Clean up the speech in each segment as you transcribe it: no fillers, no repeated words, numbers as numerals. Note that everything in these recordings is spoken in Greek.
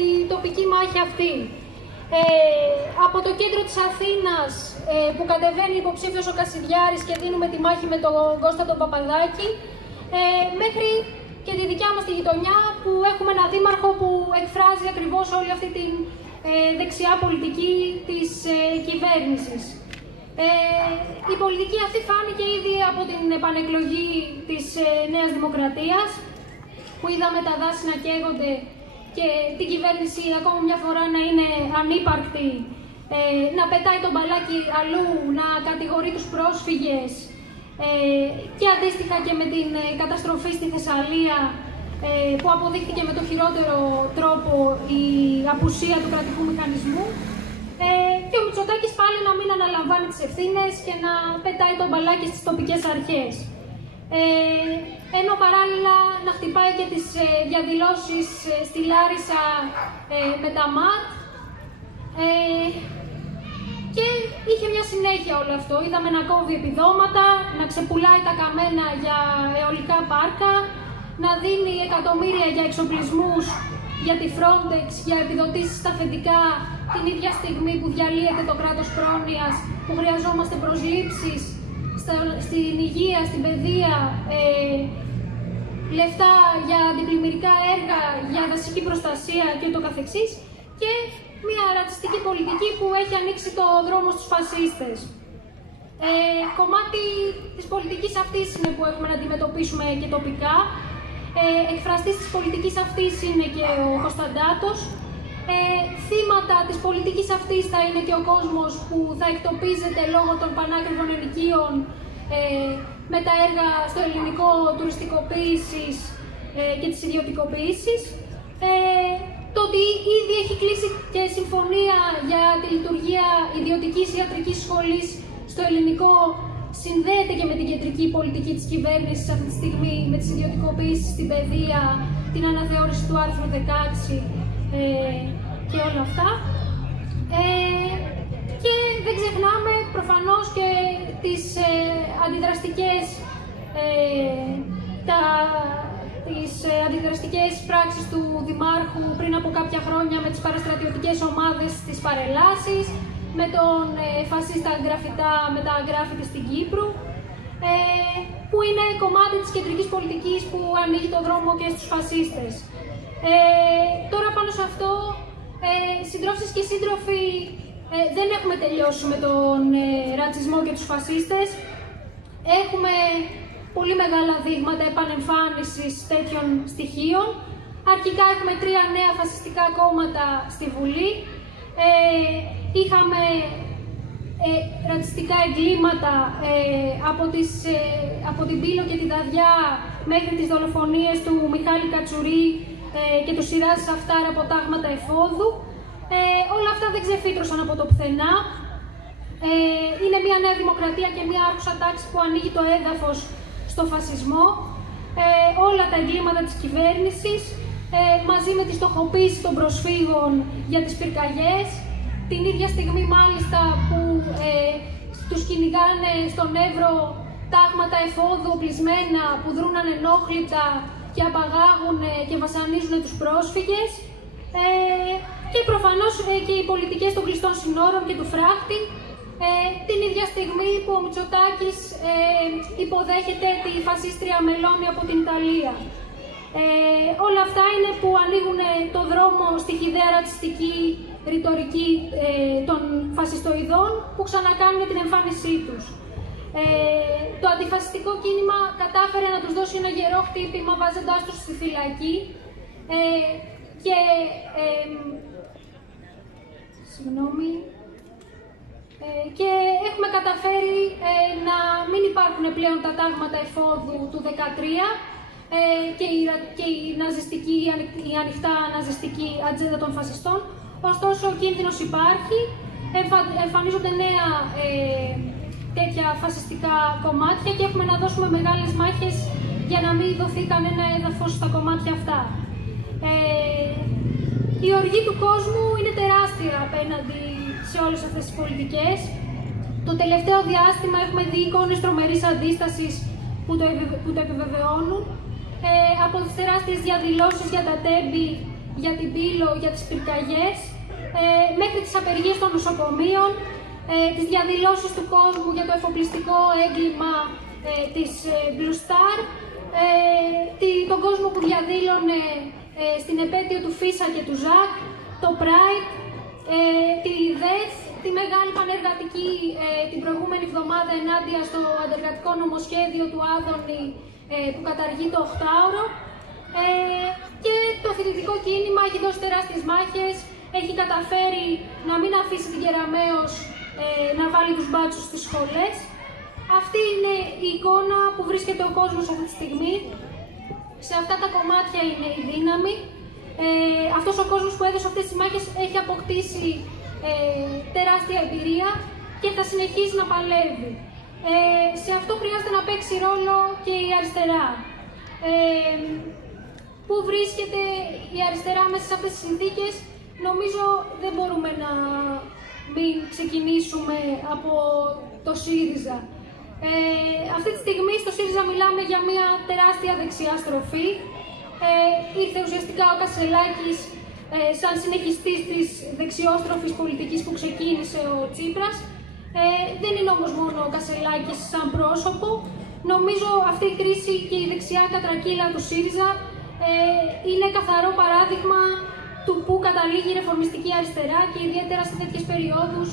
στη τοπική μάχη αυτή. Από το κέντρο της Αθήνας που κατεβαίνει υποψήφιος ο Κασιδιάρης και δίνουμε τη μάχη με τον Κώστα τον Παπαδάκη, μέχρι και τη δικιά μας τη γειτονιά που έχουμε ένα δήμαρχο που εκφράζει ακριβώς όλη αυτή τη δεξιά πολιτική της κυβέρνησης. Η πολιτική αυτή φάνηκε ήδη από την επανεκλογή της Νέας Δημοκρατίας, που είδαμε τα δάση να καίγονται και την κυβέρνηση ακόμα μια φορά να είναι ανύπαρκτη, να πετάει τον μπαλάκι αλλού, να κατηγορεί τους πρόσφυγες και αντίστοιχα και με την καταστροφή στη Θεσσαλία, που αποδείχθηκε με το χειρότερο τρόπο η απουσία του κρατικού μηχανισμού, και ο Μητσοτάκης πάλι να μην αναλαμβάνει τις ευθύνες και να πετάει τον μπαλάκι στις τοπικές αρχές. Ενώ παράλληλα να χτυπάει και τις διαδηλώσεις στη Λάρισα με τα ΜΑΤ, και είχε μια συνέχεια όλο αυτό. Είδαμε να κόβει επιδόματα, να ξεπουλάει τα καμένα για αιωλικά πάρκα, να δίνει εκατομμύρια για εξοπλισμούς για τη Frontex, για επιδοτήσεις στα αφεντικά, την ίδια στιγμή που διαλύεται το κράτος πρόνοιας, που χρειαζόμαστε προσλήψεις στην υγεία, στην παιδεία, λεφτά για αντιπλημμυρικά έργα, για δασική προστασία και ούτω καθεξής, και μια ρατσιστική πολιτική που έχει ανοίξει το δρόμο στους φασίστες. Κομμάτι της πολιτικής αυτής είναι που έχουμε να αντιμετωπίσουμε και τοπικά. Εκφραστής της πολιτικής αυτής είναι και ο Κωνσταντάτος. Θύματα της πολιτικής αυτής θα είναι και ο κόσμος που θα εκτοπίζεται λόγω των πανάκριβων ενοικίων με τα έργα στο ελληνικό τουριστικοποίησης και της ιδιωτικοποίησης. Το ότι ήδη έχει κλείσει και συμφωνία για τη λειτουργία ιδιωτικής ιατρικής σχολής στο ελληνικό συνδέεται και με την κεντρική πολιτική της κυβέρνησης αυτή τη στιγμή, με τις ιδιωτικοποίησεις στην παιδεία, την αναθεώρηση του άρθρου 16 και όλα αυτά. Και δεν ξεχνάμε προφανώς και τις αντιδραστικές πράξεις του Δημάρχου πριν από κάποια χρόνια με τις παραστρατιωτικές ομάδες στις παρελάσεις, με τον φασίστα γραφιτά με τα γκράφιτι στην Κύπρο, που είναι κομμάτι της κεντρικής πολιτικής που ανοίγει το δρόμο και στους φασίστες. Τώρα πάνω σε αυτό, συντρόφισσες και σύντροφοι, δεν έχουμε τελειώσει με τον ρατσισμό και τους φασίστες. Έχουμε πολύ μεγάλα δείγματα επανεμφάνισης τέτοιων στοιχείων. Αρχικά έχουμε 3 νέα φασιστικά κόμματα στη Βουλή. Είχαμε ρατσιστικά εγκλήματα από την Πύλο και τη Δαδιά μέχρι τις δολοφονίες του Μιχάλη Κατσουρί και του Σιράζ Σαφτάρ από τάγματα εφόδου. Όλα αυτά δεν ξεφύτρωσαν από το πουθενά. Είναι μια νέα δημοκρατία και μια άρχουσα τάξη που ανοίγει το έδαφος στο φασισμό. Όλα τα εγκλήματα της κυβέρνησης, μαζί με τη στοχοποίηση των προσφύγων για τις πυρκαγιές, την ίδια στιγμή μάλιστα που τους κυνηγάνε στον Εύρο τάγματα εφόδου οπλισμένα που δρούν ανενόχλητα και απαγάγουν και βασανίζουν τους πρόσφυγες, και προφανώς και οι πολιτικές των κλειστών συνόρων και του φράχτη, την ίδια στιγμή που ο Μητσοτάκης υποδέχεται τη φασίστρια Μελώνη από την Ιταλία. Όλα αυτά είναι που ανοίγουν το δρόμο στη χυδαία ρατσιστική ρητορική των φασιστοειδών που ξανακάνουν την εμφάνισή τους. Το αντιφασιστικό κίνημα κατάφερε να τους δώσει ένα γερό χτύπημα βάζοντάς τους στη φυλακή και και έχουμε καταφέρει να μην υπάρχουν πλέον τα τάγματα εφόδου του 2013 και η ανοιχτά ναζιστική ατζέντα των φασιστών. Ωστόσο, ο κίνδυνος υπάρχει, εμφανίζονται νέα τέτοια φασιστικά κομμάτια και έχουμε να δώσουμε μεγάλες μάχες για να μην δοθεί κανένα έδαφος στα κομμάτια αυτά. Η οργή του κόσμου είναι τεράστια απέναντι σε όλες αυτές τις πολιτικές. Το τελευταίο διάστημα έχουμε δει εικόνες τρομερής αντίστασης που το επιβεβαιώνουν. Από τις τεράστιες διαδηλώσεις για τα τέμπη, για την Πύλο, για τις πυρκαγιές, μέχρι τις απεργίες των νοσοκομείων, τις διαδηλώσεις του κόσμου για το εφοπλιστικό έγκλημα της Blue Star, τον κόσμο που διαδήλωνε στην επέτειο του Φίσα και του Ζακ, το Pride, τη ΔΕΘ, τη μεγάλη πανεργατική την προηγούμενη εβδομάδα ενάντια στο αντεργατικό νομοσχέδιο του Άδωνη που καταργεί το 8ωρο, και το φοιτητικό κίνημα έχει δώσει τεράστιες μάχες, έχει καταφέρει να μην αφήσει την Κεραμέως να βάλει τους μπάτσους στις σχολές. Αυτή είναι η εικόνα που βρίσκεται ο κόσμος αυτή τη στιγμή. Σε αυτά τα κομμάτια είναι η δύναμη. Αυτός ο κόσμος που έδωσε αυτές τις μάχες έχει αποκτήσει τεράστια εμπειρία και θα συνεχίσει να παλεύει. Σε αυτό χρειάζεται να παίξει ρόλο και η αριστερά. Πού βρίσκεται η αριστερά μέσα σε αυτές τις συνθήκες? Νομίζω δεν μπορούμε να μην ξεκινήσουμε από το ΣΥΡΙΖΑ. Αυτή τη στιγμή στο ΣΥΡΙΖΑ μιλάμε για μια τεράστια δεξιά στροφή. Ήρθε ουσιαστικά ο Κασσελάκης σαν συνεχιστής της δεξιόστροφης πολιτικής που ξεκίνησε ο Τσίπρας. Δεν είναι όμως μόνο ο Κασσελάκης σαν πρόσωπο. Νομίζω αυτή η κρίση και η δεξιά κατρακύλα του ΣΥΡΙΖΑ είναι καθαρό παράδειγμα του που καταλήγει η ρεφορμιστική αριστερά και ιδιαίτερα σε τέτοιες περιόδους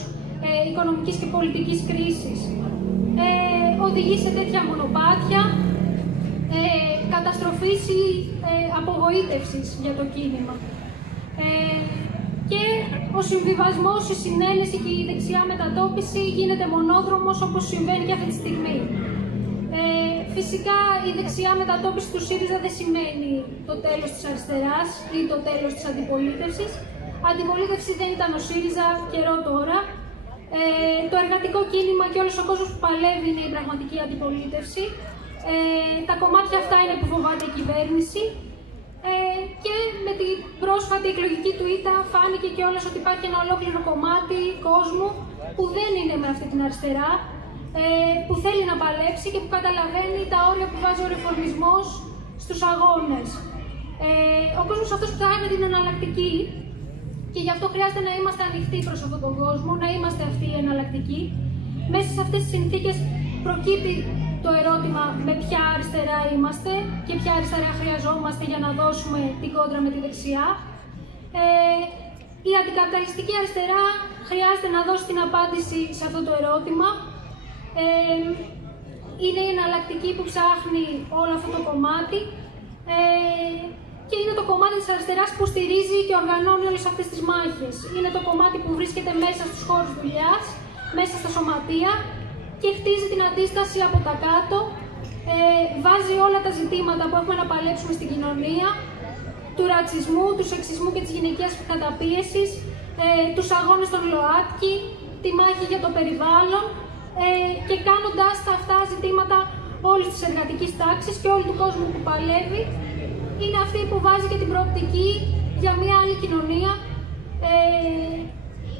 οικονομικής και πολιτικής κρίσης. Οδηγεί σε τέτοια μονοπάτια, καταστροφής ή απογοήτευσης για το κίνημα. Και ο συμβιβασμός, η συνένεση και η δεξιά μετατόπιση γίνεται μονόδρομος, όπως συμβαίνει και αυτή τη στιγμή. Φυσικά η δεξιά μετατόπιση του ΣΥΡΙΖΑ δεν σημαίνει το τέλος της αριστεράς ή το τέλος της αντιπολίτευσης. Αντιπολίτευση δεν ήταν ο ΣΥΡΙΖΑ, καιρό τώρα. Το εργατικό κίνημα και όλος ο κόσμος που παλεύει είναι η πραγματική αντιπολίτευση. Τα κομμάτια αυτά είναι που φοβάται η κυβέρνηση. Και με την πρόσφατη εκλογική του ήττα φάνηκε κιόλας ότι υπάρχει ένα ολόκληρο κομμάτι κόσμου που δεν είναι με αυτή την αριστερά, που θέλει να παλέψει και που καταλαβαίνει τα όρια που βάζει ο ρεφορμισμός στους αγώνες. Ο κόσμος αυτός ψάχνει την εναλλακτική και γι' αυτό χρειάζεται να είμαστε ανοιχτοί προς αυτόν τον κόσμο, να είμαστε αυτοί οι εναλλακτικοί. Μέσα σε αυτές τις συνθήκες προκύπτει το ερώτημα με ποια αριστερά είμαστε και ποια αριστερά χρειαζόμαστε για να δώσουμε την κόντρα με τη δεξιά. Η αντικαπιταλιστική αριστερά χρειάζεται να δώσει την απάντηση σε αυτό το ερώτημα. Είναι η εναλλακτική που ψάχνει όλο αυτό το κομμάτι και είναι το κομμάτι της αριστεράς που στηρίζει και οργανώνει όλες αυτές τις μάχες. Είναι το κομμάτι που βρίσκεται μέσα στους χώρους δουλειάς, μέσα στα σωματεία και χτίζει την αντίσταση από τα κάτω, βάζει όλα τα ζητήματα που έχουμε να παλέψουμε στην κοινωνία, του ρατσισμού, του σεξισμού και της γυναικείας καταπίεσης, τους αγώνες των ΛΟΑΤΚΙ, τη μάχη για το περιβάλλον και κάνοντας τα αυτά ζητήματα όλης της εργατικής τάξης και όλου του κόσμου που παλεύει, είναι αυτή που βάζει και την προοπτική για μια άλλη κοινωνία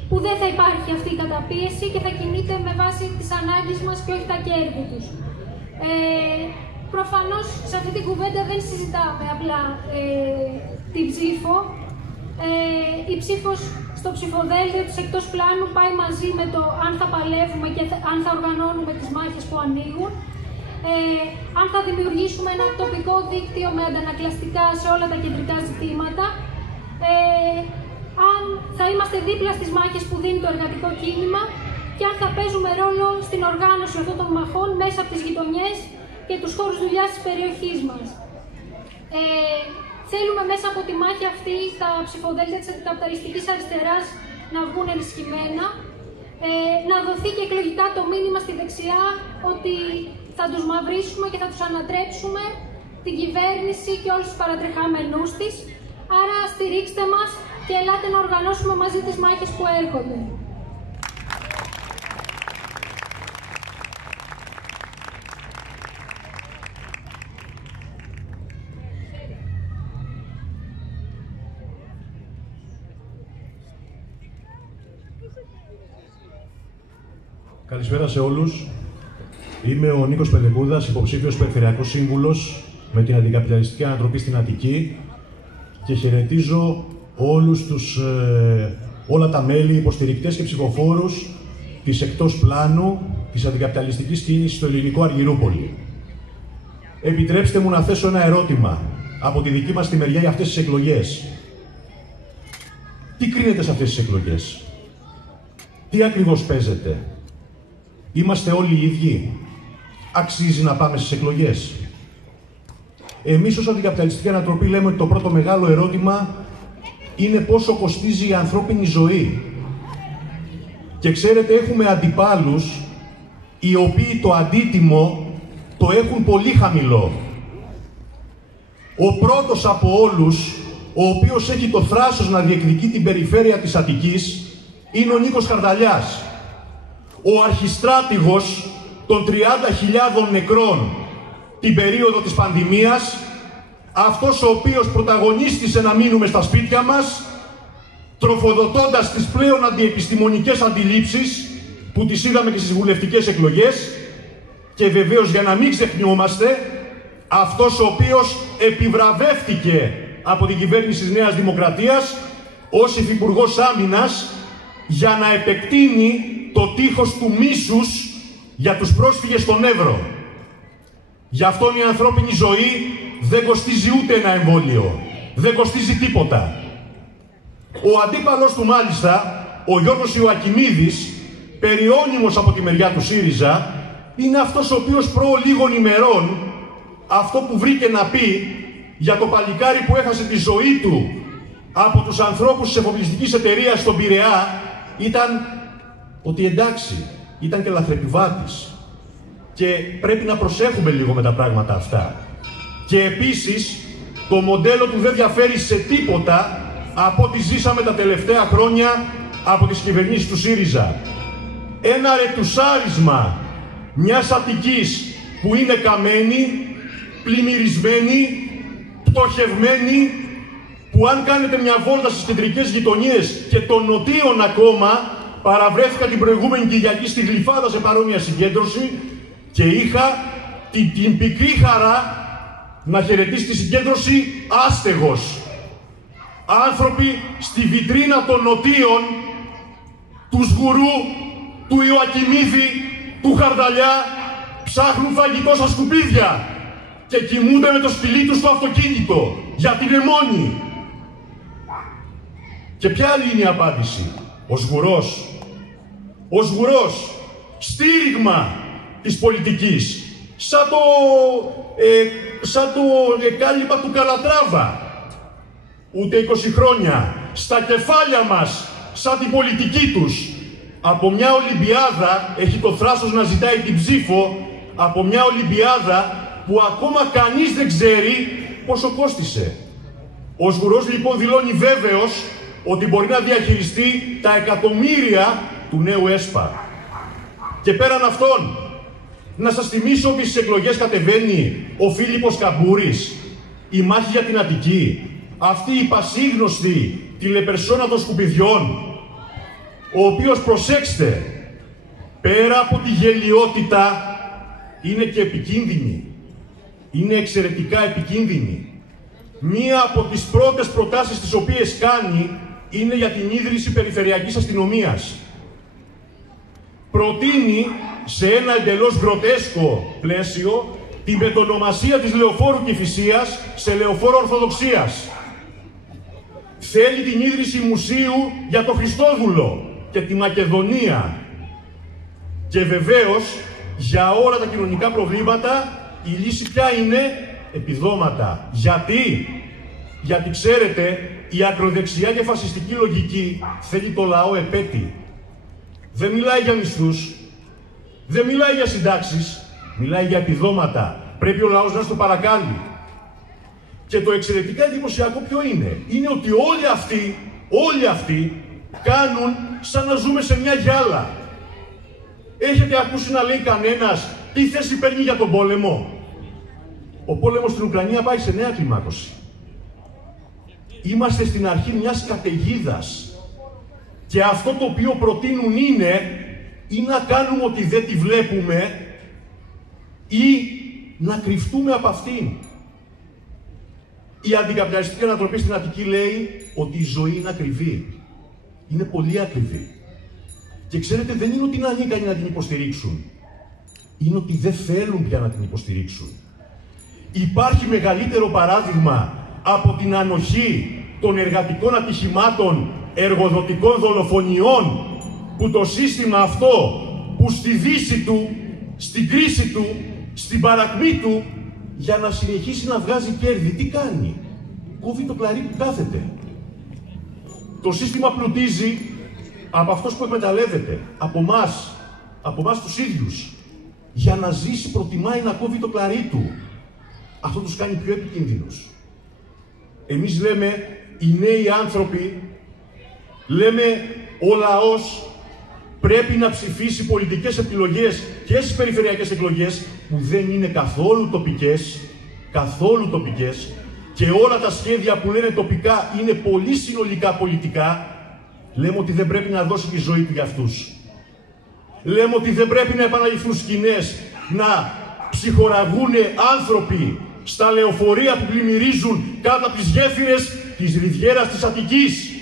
που δεν θα υπάρχει αυτή η καταπίεση και θα κινείται με βάση τις ανάγκες μας και όχι τα κέρδη τους. Προφανώς σε αυτή την κουβέντα δεν συζητάμε απλά την ψήφο. Η ψήφος στο ψηφοδέλτιο της εκτός πλάνου πάει μαζί με το αν θα παλεύουμε και αν θα οργανώνουμε τις μάχες που ανοίγουν. Αν θα δημιουργήσουμε ένα τοπικό δίκτυο με αντανακλαστικά σε όλα τα κεντρικά ζητήματα. Αν θα είμαστε δίπλα στις μάχες που δίνει το εργατικό κίνημα και αν θα παίζουμε ρόλο στην οργάνωση αυτών των μαχών μέσα από τις γειτονιές και τους χώρους δουλειάς της περιοχής μας. Θέλουμε μέσα από τη μάχη αυτή τα ψηφοδέλτια της αντικαπιταλιστικής αριστεράς να βγουν ενισχυμένα, να δοθεί και εκλογικά το μήνυμα στη δεξιά ότι θα τους μαυρίσουμε και θα τους ανατρέψουμε την κυβέρνηση και όλους τους παρατρεχάμενούς της. Άρα στηρίξτε μας και ελάτε να οργανώσουμε μαζί τις μάχες που έρχονται. Καλησπέρα σε όλους. Είμαι ο Νίκος Πεδεκούδας, υποψήφιος περιφερειακός σύμβουλος με την Αντικαπιταλιστική Ανατροπή στην Αττική και χαιρετίζω όλα τα μέλη, υποστηρικτές και ψηφοφόρους της εκτός πλάνου της αντικαπιταλιστικής κίνησης στο ελληνικό Αργυρούπολη. Επιτρέψτε μου να θέσω ένα ερώτημα από τη δική μας τη μεριά για αυτές τις εκλογές. Τι κρίνεται σε αυτές τις εκλογές? Τι ακριβώς παίζεται? Είμαστε όλοι οι ίδιοι? Αξίζει να πάμε στις εκλογές? Εμείς ως Αντικαπιταλιστική Ανατροπή λέμε ότι το πρώτο μεγάλο ερώτημα είναι πόσο κοστίζει η ανθρώπινη ζωή. Και ξέρετε, έχουμε αντιπάλους οι οποίοι το αντίτιμο το έχουν πολύ χαμηλό. Ο πρώτος από όλους, ο οποίος έχει το θράσος να διεκδικεί την περιφέρεια της Αττικής, είναι ο Νίκος Χαρδαλιάς, ο αρχιστράτηγος των 30.000 νεκρών την περίοδο της πανδημίας, αυτός ο οποίος πρωταγωνίστησε να μείνουμε στα σπίτια μας, τροφοδοτώντας τις πλέον αντιεπιστημονικές αντιλήψεις που τις είδαμε και στις βουλευτικές εκλογές, και βεβαίως, για να μην ξεχνιόμαστε, αυτός ο οποίος επιβραβεύτηκε από την κυβέρνηση της Νέας Δημοκρατίας ως Υφυπουργός Άμυνας για να επεκτείνει το τείχος του μίσους για τους πρόσφυγες στον Εύρο. Γι' αυτόν η ανθρώπινη ζωή δεν κοστίζει ούτε ένα εμβόλιο. Δεν κοστίζει τίποτα. Ο αντίπαλος του μάλιστα, ο Γιώργος Ιωακιμίδης, περιώνυμος από τη μεριά του ΣΥΡΙΖΑ, είναι αυτός ο οποίος προ λίγων ημερών αυτό που βρήκε να πει για το παλικάρι που έχασε τη ζωή του από τους ανθρώπους της εφοπλιστικής εταιρείας στον Πειραιά ήταν ότι εντάξει, ήταν και λαθρεπιβάτης. Και πρέπει να προσέχουμε λίγο με τα πράγματα αυτά. Και επίσης, το μοντέλο του δεν διαφέρει σε τίποτα από ό,τι ζήσαμε τα τελευταία χρόνια από τις κυβερνήσεις του ΣΥΡΙΖΑ. Ένα ρετουσάρισμα μιας Αττικής που είναι καμένη, πλημμυρισμένη, πτωχευμένη, που αν κάνετε μια βόλτα στις κεντρικές γειτονιές και των νοτίων ακόμα, παραβρέθηκα την προηγούμενη Κυριακή στη Γλυφάδα σε παρόμοια συγκέντρωση και είχα την πικρή χαρά να χαιρετήσει τη συγκέντρωση άστεγος. Άνθρωποι στη βιτρίνα των νοτίων, του Σγουρού, του Ιωακιμίδη, του Χαρδαλιά, ψάχνουν φαγητό στα σκουπίδια και κοιμούνται με το σκυλί τους στο αυτοκίνητο, γιατί είναι μόνοι. Και ποια άλλη είναι η απάντηση? Ο Σγουρός. Ο Σγουρός, στήριγμα της πολιτικής, σαν το κάλυμπα του Καλατράβα. Ούτε 20 χρόνια, στα κεφάλια μας, σαν την πολιτική τους. Από μια Ολυμπιάδα, έχει το θράσος να ζητάει την ψήφο, από μια Ολυμπιάδα που ακόμα κανείς δεν ξέρει πόσο κόστισε. Ο Σγουρός λοιπόν δηλώνει βέβαιος ότι μπορεί να διαχειριστεί τα εκατομμύρια του νέου ΕΣΠΑ. Και πέραν αυτών, να σας θυμίσω ότι στις εκλογές κατεβαίνει ο Φίλιππος Καμπούρης, η μάχη για την Αττική, αυτή η πασίγνωστη τηλεπερσόνα των σκουπιδιών, ο οποίος, προσέξτε, πέρα από τη γελιότητα, είναι και επικίνδυνη. Είναι εξαιρετικά επικίνδυνη. Μία από τις πρώτες προτάσεις τις οποίες κάνει είναι για την ίδρυση περιφερειακής αστυνομίας. Προτείνει σε ένα εντελώς γκροτέσκο πλαίσιο τη μετονομασία της Λεωφόρου Κηφισίας σε Λεωφόρο Ορθοδοξίας. Θέλει την ίδρυση μουσείου για το Χριστόδουλο και τη Μακεδονία. Και βεβαίως, για όλα τα κοινωνικά προβλήματα, η λύση ποια είναι? Επιδόματα. Γιατί ξέρετε, η ακροδεξιά και φασιστική λογική θέλει το λαό επέτη. Δεν μιλάει για μισθούς, δεν μιλάει για συντάξεις, μιλάει για επιδόματα. Πρέπει ο λαός να στο παρακάνει. Και το εξαιρετικά εντυπωσιακό ποιο είναι? Είναι ότι όλοι αυτοί κάνουν σαν να ζούμε σε μια γυάλα. Έχετε ακούσει να λέει κανένας τι θέση παίρνει για τον πόλεμο? Ο πόλεμος στην Ουκρανία πάει σε νέα κλιμάκωση. Είμαστε στην αρχή μιας καταιγίδας. Και αυτό το οποίο προτείνουν είναι ή να κάνουμε ότι δεν τη βλέπουμε ή να κρυφτούμε από αυτήν. Η αντικαπιταλιστική ανατροπή στην Αττική λέει ότι η ζωή είναι ακριβή. Είναι πολύ ακριβή. Και ξέρετε, δεν είναι ότι είναι ανίκανοι να την υποστηρίξουν. Είναι ότι δεν θέλουν πια να την υποστηρίξουν. Υπάρχει μεγαλύτερο παράδειγμα από την ανοχή των εργατικών ατυχημάτων, εργοδοτικών δολοφονιών, που το σύστημα αυτό, που στη δύση του, στην κρίση του, στην παρακμή του, για να συνεχίσει να βγάζει κέρδη, τι κάνει? Κόβει το κλαρί που κάθεται. Το σύστημα πλουτίζει από αυτός που εκμεταλλεύεται, από εμάς τους ίδιους. Για να ζήσει προτιμάει να κόβει το κλαρί του. Αυτό τους κάνει πιο επικίνδυνους. Εμείς λέμε, οι νέοι άνθρωποι, λέμε, ο λαός πρέπει να ψηφίσει πολιτικές επιλογές και στις περιφερειακές εκλογές, που δεν είναι καθόλου τοπικές, και όλα τα σχέδια που λένε τοπικά είναι πολύ συνολικά πολιτικά. Λέμε ότι δεν πρέπει να δώσει τη ζωή του για αυτούς. Λέμε ότι δεν πρέπει να επαναληφθούν σκηνές, να ψυχοραγούν άνθρωποι στα λεωφορεία που πλημμυρίζουν κάτω από τις γέφυρες της Ριβιέρας της Αττικής.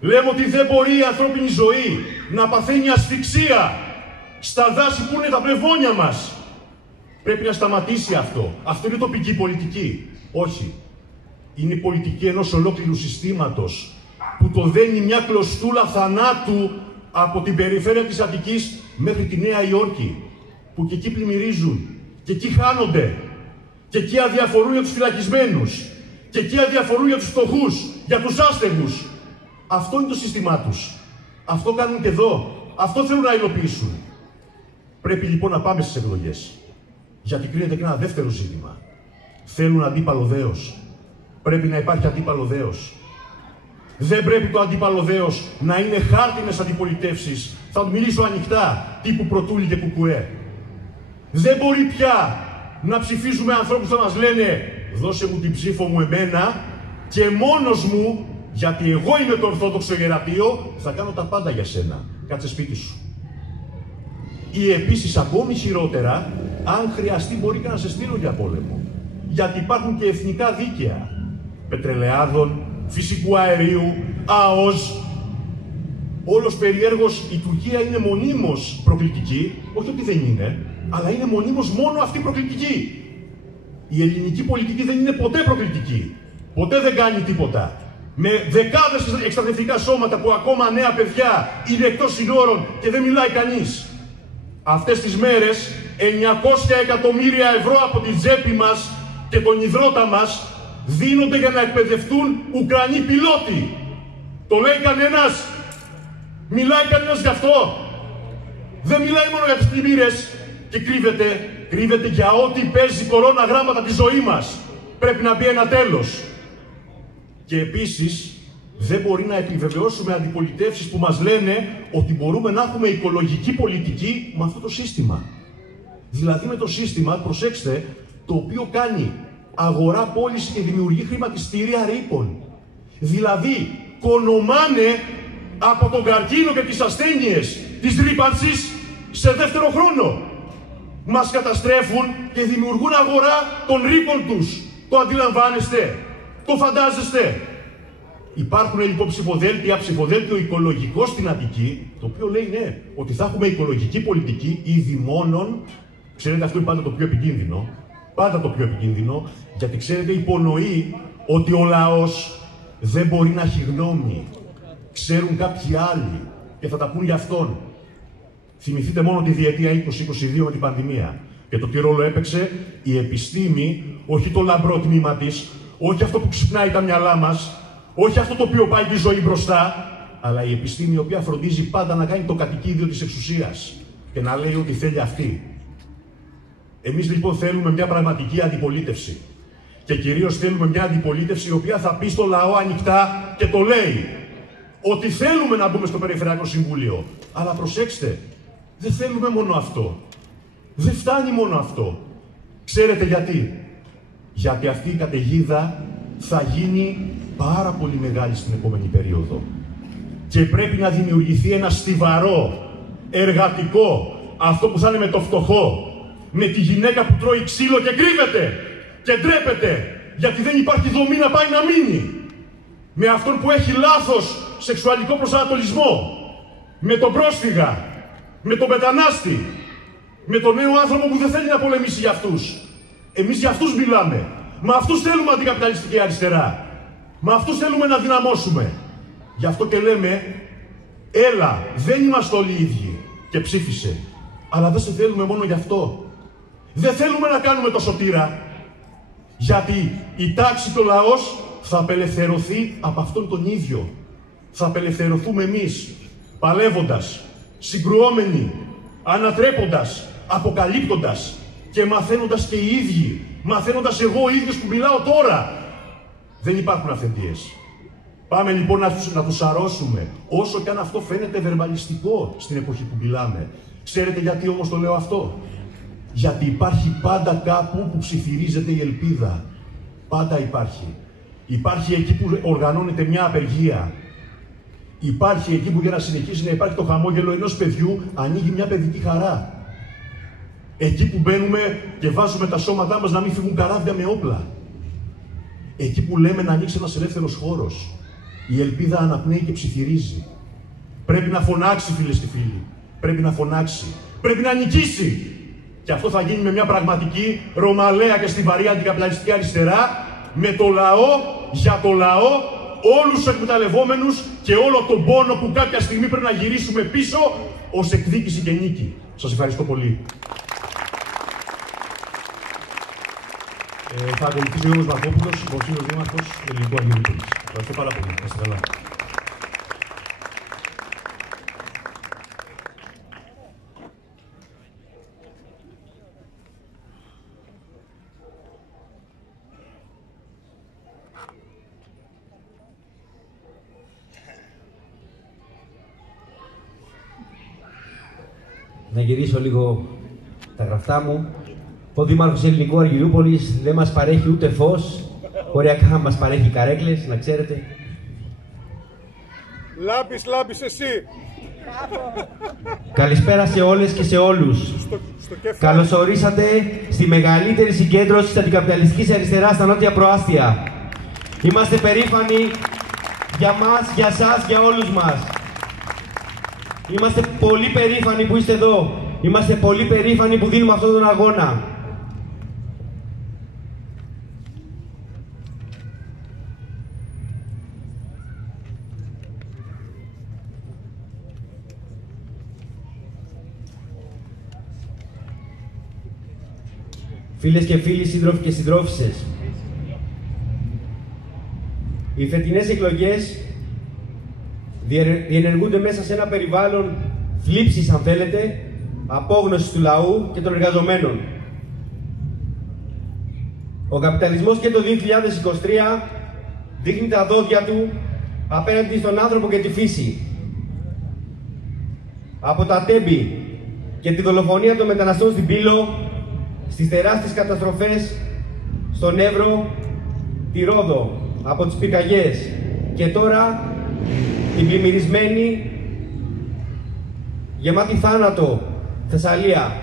Λέμε ότι δεν μπορεί η ανθρώπινη ζωή να παθαίνει ασφυξία στα δάση που είναι τα πλευόνια μας. Πρέπει να σταματήσει αυτό. Αυτό είναι τοπική πολιτική. Όχι. Είναι η πολιτική ενός ολόκληρου συστήματος που το δένει μια κλωστούλα θανάτου από την περιφέρεια της Αττικής μέχρι τη Νέα Υόρκη, που και εκεί πλημμυρίζουν, και εκεί χάνονται, και εκεί αδιαφορούν για τους φυλακισμένους, και εκεί αδιαφορούν για τους φτωχούς, για τους άστεγους. Αυτό είναι το σύστημά τους. Αυτό κάνουν και εδώ. Αυτό θέλουν να υλοποιήσουν. Πρέπει λοιπόν να πάμε στις εκλογές. Γιατί κρίνεται και ένα δεύτερο ζήτημα. Θέλουν αντίπαλο δέος. Πρέπει να υπάρχει αντίπαλο δέος. Δεν πρέπει το αντίπαλο δέος να είναι χάρτινες αντιπολιτεύσεις. Θα του μιλήσω ανοιχτά, τύπου Πρωτούλη και Κουκουέ. Δεν μπορεί πια να ψηφίζουμε ανθρώπους που θα μας λένε «Δώσε μου την ψήφο μου εμένα και μόνος μου, γιατί εγώ είμαι το Ορθόδοξο Ιερατείο, θα κάνω τα πάντα για σένα. Κάτσε σπίτι σου». Ή επίσης ακόμη χειρότερα, αν χρειαστεί μπορεί και να σε στείλω για πόλεμο. Γιατί υπάρχουν και εθνικά δίκαια πετρελαιάδων, φυσικού αερίου, ΑΟΣ. Όλος περιέργως η Τουρκία είναι μονίμως προκλητική, όχι ότι δεν είναι, αλλά είναι μονίμως μόνο αυτή προκλητική. Η ελληνική πολιτική δεν είναι ποτέ προκλητική. Ποτέ δεν κάνει τίποτα. Με δεκάδες εκστρατευτικά σώματα που ακόμα νέα παιδιά είναι εκτός συνόρων και δεν μιλάει κανείς. Αυτές τις μέρες 900 εκατομμύρια ευρώ από τη τσέπη μας και τον υδρότα μας δίνονται για να εκπαιδευτούν Ουκρανοί πιλότοι. Το λέει κανένας? Μιλάει κανένας γι' αυτό? Δεν μιλάει μόνο για τις πλημμύρες και κρύβεται για ό,τι παίζει κορώνα γράμματα τη ζωή μας. Πρέπει να μπει ένα τέλος. Και επίσης δεν μπορεί να επιβεβαιώσουμε αντιπολιτεύσεις που μας λένε ότι μπορούμε να έχουμε οικολογική πολιτική με αυτό το σύστημα. Δηλαδή με το σύστημα, προσέξτε, το οποίο κάνει αγορά πώληση και δημιουργεί χρηματιστήρια ρήπων. Δηλαδή κονομάνε από τον καρκίνο και τις ασθένειες της ρήπανσης σε δεύτερο χρόνο. Μας καταστρέφουν και δημιουργούν αγορά των ρήπων τους. Το αντιλαμβάνεστε? Το φαντάζεστε? Υπάρχουν λοιπόν ψηφοδέλτιο οικολογικό στην Αττική, το οποίο λέει ναι, ότι θα έχουμε οικολογική πολιτική ήδη μόνον. Ξέρετε, αυτό είναι πάντα το πιο επικίνδυνο. Πάντα το πιο επικίνδυνο, γιατί ξέρετε, υπονοεί ότι ο λαός δεν μπορεί να έχει γνώμη. Ξέρουν κάποιοι άλλοι και θα τα πούν για αυτόν. Θυμηθείτε μόνο τη διετία 2022 με την πανδημία και το τι ρόλο έπαιξε η επιστήμη, όχι το λαμπρό τμήμα της, όχι αυτό που ξυπνάει τα μυαλά μας, όχι αυτό το οποίο πάει τη ζωή μπροστά, αλλά η επιστήμη η οποία φροντίζει πάντα να κάνει το κατοικίδιο της εξουσίας και να λέει ό,τι θέλει αυτή. Εμείς λοιπόν θέλουμε μια πραγματική αντιπολίτευση. Και κυρίως θέλουμε μια αντιπολίτευση η οποία θα πει στο λαό ανοιχτά και το λέει ότι θέλουμε να μπούμε στο Περιφερειακό Συμβούλιο. Αλλά προσέξτε, δεν θέλουμε μόνο αυτό. Δεν φτάνει μόνο αυτό. Ξέρετε γιατί? Γιατί αυτή η καταιγίδα θα γίνει πάρα πολύ μεγάλη στην επόμενη περίοδο. Και πρέπει να δημιουργηθεί ένα στιβαρό, εργατικό, αυτό που θα είναι με το φτωχό, με τη γυναίκα που τρώει ξύλο και κρύβεται και ντρέπεται γιατί δεν υπάρχει δομή να πάει να μείνει. Με αυτόν που έχει λάθος σεξουαλικό προσανατολισμό, με τον πρόσφυγα, με τον μετανάστη, με τον νέο άνθρωπο που δεν θέλει να πολεμήσει για αυτούς. Εμείς για αυτούς μιλάμε. Με αυτούς θέλουμε αντικαπιταλιστική αριστερά. Με αυτούς θέλουμε να δυναμώσουμε. Γι' αυτό και λέμε, έλα, δεν είμαστε όλοι οι ίδιοι και ψήφισε. Αλλά δεν σε θέλουμε μόνο γι' αυτό. Δεν θέλουμε να κάνουμε το σωτήρα. Γιατί η τάξη και ο λαός θα απελευθερωθεί από αυτόν τον ίδιο. Θα απελευθερωθούμε εμείς, παλεύοντας, συγκρουόμενοι, ανατρέποντας, αποκαλύπτοντας και μαθαίνοντας και οι ίδιοι. Μαθαίνοντας εγώ ο ίδιος που μιλάω τώρα. Δεν υπάρχουν αυθεντίες. Πάμε λοιπόν να τους αρρώσουμε, όσο και αν αυτό φαίνεται βερμπαλιστικό στην εποχή που μιλάμε. Ξέρετε γιατί όμως το λέω αυτό? Γιατί υπάρχει πάντα κάπου που ψιθυρίζεται η ελπίδα. Πάντα υπάρχει. Υπάρχει εκεί που οργανώνεται μια απεργία. Υπάρχει εκεί που για να συνεχίσει να υπάρχει το χαμόγελο ενός παιδιού ανοίγει μια παιδική χαρά. Εκεί που μπαίνουμε και βάζουμε τα σώματά μας να μην φύγουν καράβια με όπλα. Εκεί που λέμε να ανοίξει ένας ελεύθερος χώρος. Η ελπίδα αναπνέει και ψιθυρίζει. Πρέπει να φωνάξει, φίλες και φίλοι. Πρέπει να φωνάξει. Πρέπει να νικήσει. Και αυτό θα γίνει με μια πραγματική ρωμαλαία και στιβαρή αντικαπιταλιστική αριστερά, με το λαό, για το λαό, όλους τους εκμεταλλευόμενους και όλο τον πόνο που κάποια στιγμή πρέπει να γυρίσουμε πίσω ως εκδίκηση και νίκη. Σας ευχαριστώ πολύ. Θα ακολουθήσει ο Γιώργος Μαρκόπουλος, υποψήφιος δήμαρχος Ελληνικού Αργυρούπολης. Ευχαριστώ πάρα πολύ. Να είστε καλά. Να γυρίσω λίγο τα γραφτά μου. Ο Δήμαρχος Ελληνικού Αργυρούπολης δεν μας παρέχει ούτε φως, οριακά μας παρέχει καρέκλες, να ξέρετε. Λάμπεις εσύ. Καλησπέρα σε όλες και σε όλους. Καλώς ορίσατε στη μεγαλύτερη συγκέντρωση της αντικαπιταλιστικής αριστεράς στα νότια προάστια. Είμαστε περήφανοι για μας, για σας, για όλους μας. Είμαστε πολύ περήφανοι που είστε εδώ. Είμαστε πολύ περήφανοι που δίνουμε αυτόν τον αγώνα. Φίλες και φίλοι, σύντροφοι και συντρόφισσες, οι φετινές εκλογές διενεργούνται μέσα σε ένα περιβάλλον θλίψης, αν θέλετε, απόγνωσης του λαού και των εργαζομένων. Ο καπιταλισμός και το 2023 δείχνει τα δόντια του απέναντι στον άνθρωπο και τη φύση. Από τα τέμπη και τη δολοφονία των μεταναστών στην Πύλο, στις τεράστιες καταστροφές στον Εύρο, τη Ρόδο, από τις πυρκαγιές και τώρα την πλημμυρισμένη, γεμάτη θάνατο Θεσσαλία.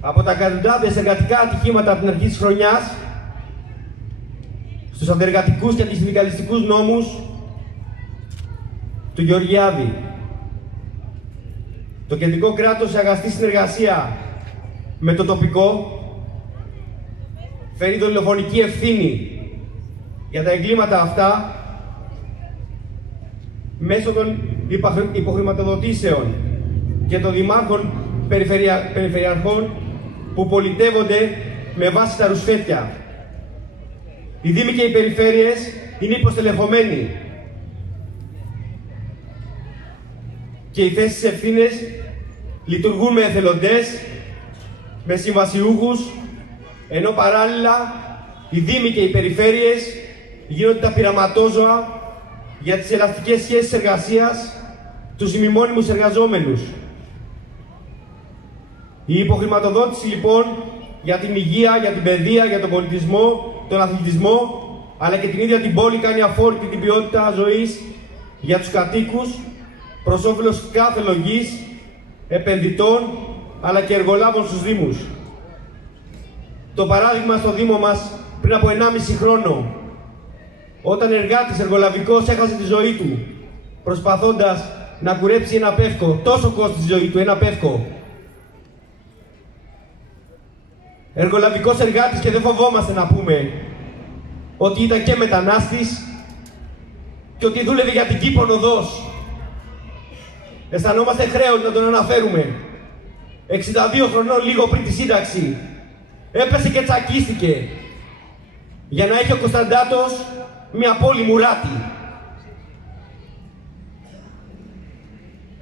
Από τα εκατοντάδες εργατικά ατυχήματα από την αρχή της χρονιάς, στους αντεργατικούς και αντισυνδικαλιστικούς νόμους του Γεωργιάδη. Το κεντρικό κράτος σε αγαστή συνεργασία με το τοπικό φέρει δολοφονική ευθύνη για τα εγκλήματα αυτά μέσω των υποχρηματοδοτήσεων και των δημάρχων περιφερειαρχών που πολιτεύονται με βάση τα ρουσφέτια. Οι δήμοι και οι περιφέρειες είναι υποστελεχωμένοι και οι θέσεις ευθύνες λειτουργούν με εθελοντές, με συμβασιούχους, ενώ παράλληλα οι δήμοι και οι περιφέρειες γίνονται τα πειραματόζωα για τις ελαστικές σχέσεις εργασίας, τους ημιμόνιμους εργαζόμενους. Η υποχρηματοδότηση λοιπόν για την υγεία, για την παιδεία, για τον πολιτισμό, τον αθλητισμό, αλλά και την ίδια την πόλη κάνει αφόρητη την ποιότητα ζωής για τους κατοίκους, προς όφελος κάθε λογής, επενδυτών, αλλά και εργολάβων στους Δήμους. το παράδειγμα στο Δήμο μας πριν από 1,5 χρόνο, όταν εργάτης εργολαβικός έχασε τη ζωή του προσπαθώντας να κουρέψει ένα πεύκο, τόσο κόστος τη ζωή του, ένα πεύκο. Εργολαβικός εργάτης, και δεν φοβόμαστε να πούμε ότι ήταν και μετανάστης και ότι δούλευε για την Κύπρον Οδός. Αισθανόμαστε χρέος να τον αναφέρουμε. 62 χρονών, λίγο πριν τη σύνταξη, έπεσε και τσακίστηκε για να έχει ο Κωνσταντάτος μια πόλη Μουράτη.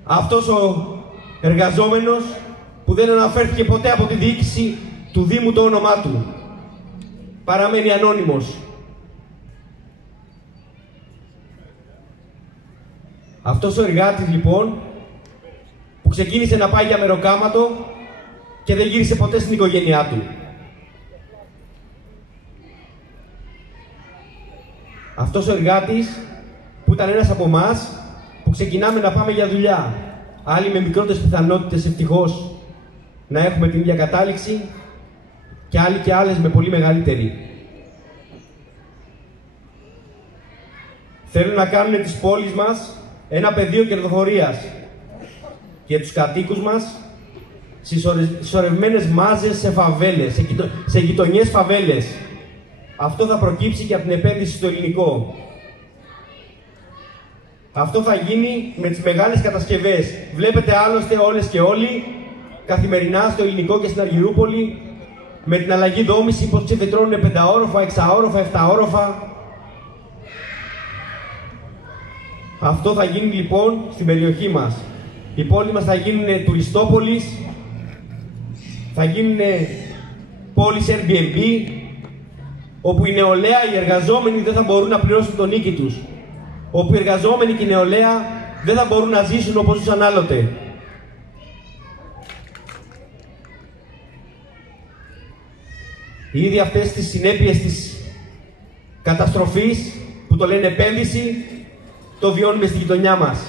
Αυτός ο εργαζόμενος που δεν αναφέρθηκε ποτέ από τη διοίκηση του Δήμου το όνομά του, παραμένει ανώνυμος. Αυτός ο εργάτης λοιπόν, που ξεκίνησε να πάει για μεροκάματο και δεν γύρισε ποτέ στην οικογένειά του. Αυτός ο εργάτης που ήταν ένας από εμάς που ξεκινάμε να πάμε για δουλειά. Άλλοι με μικρότερες πιθανότητες ευτυχώς να έχουμε την ίδια κατάληξη και άλλοι και άλλες με πολύ μεγαλύτερη. Θέλουν να κάνουν τις πόλεις μας ένα πεδίο κερδοφορίας για τους κατοίκους μας, συσσωρευμένες μάζες σε φαβέλες, σε γειτονιές φαβέλες. Αυτό θα προκύψει και από την επένδυση στο ελληνικό. Αυτό θα γίνει με τις μεγάλες κατασκευές. Βλέπετε άλλωστε όλες και όλοι καθημερινά στο ελληνικό και στην Αργυρούπολη με την αλλαγή δόμηση πως ξεφυτρώνουν 5όροφα, 6όροφα, 7όροφα. Αυτό θα γίνει λοιπόν στην περιοχή μας. Οι πόλεις μας θα γίνουν τουριστόπολεις, θα γίνουν πόλεις Airbnb, όπου η νεολαία, οι εργαζόμενοι δεν θα μπορούν να πληρώσουν τον νίκη τους. Όπου οι εργαζόμενοι και η νεολαία δεν θα μπορούν να ζήσουν όπως ζούσαν άλλοτε. Ήδη αυτές τις συνέπειες της καταστροφής, που το λένε επένδυση, το βιώνουμε στη γειτονιά μας.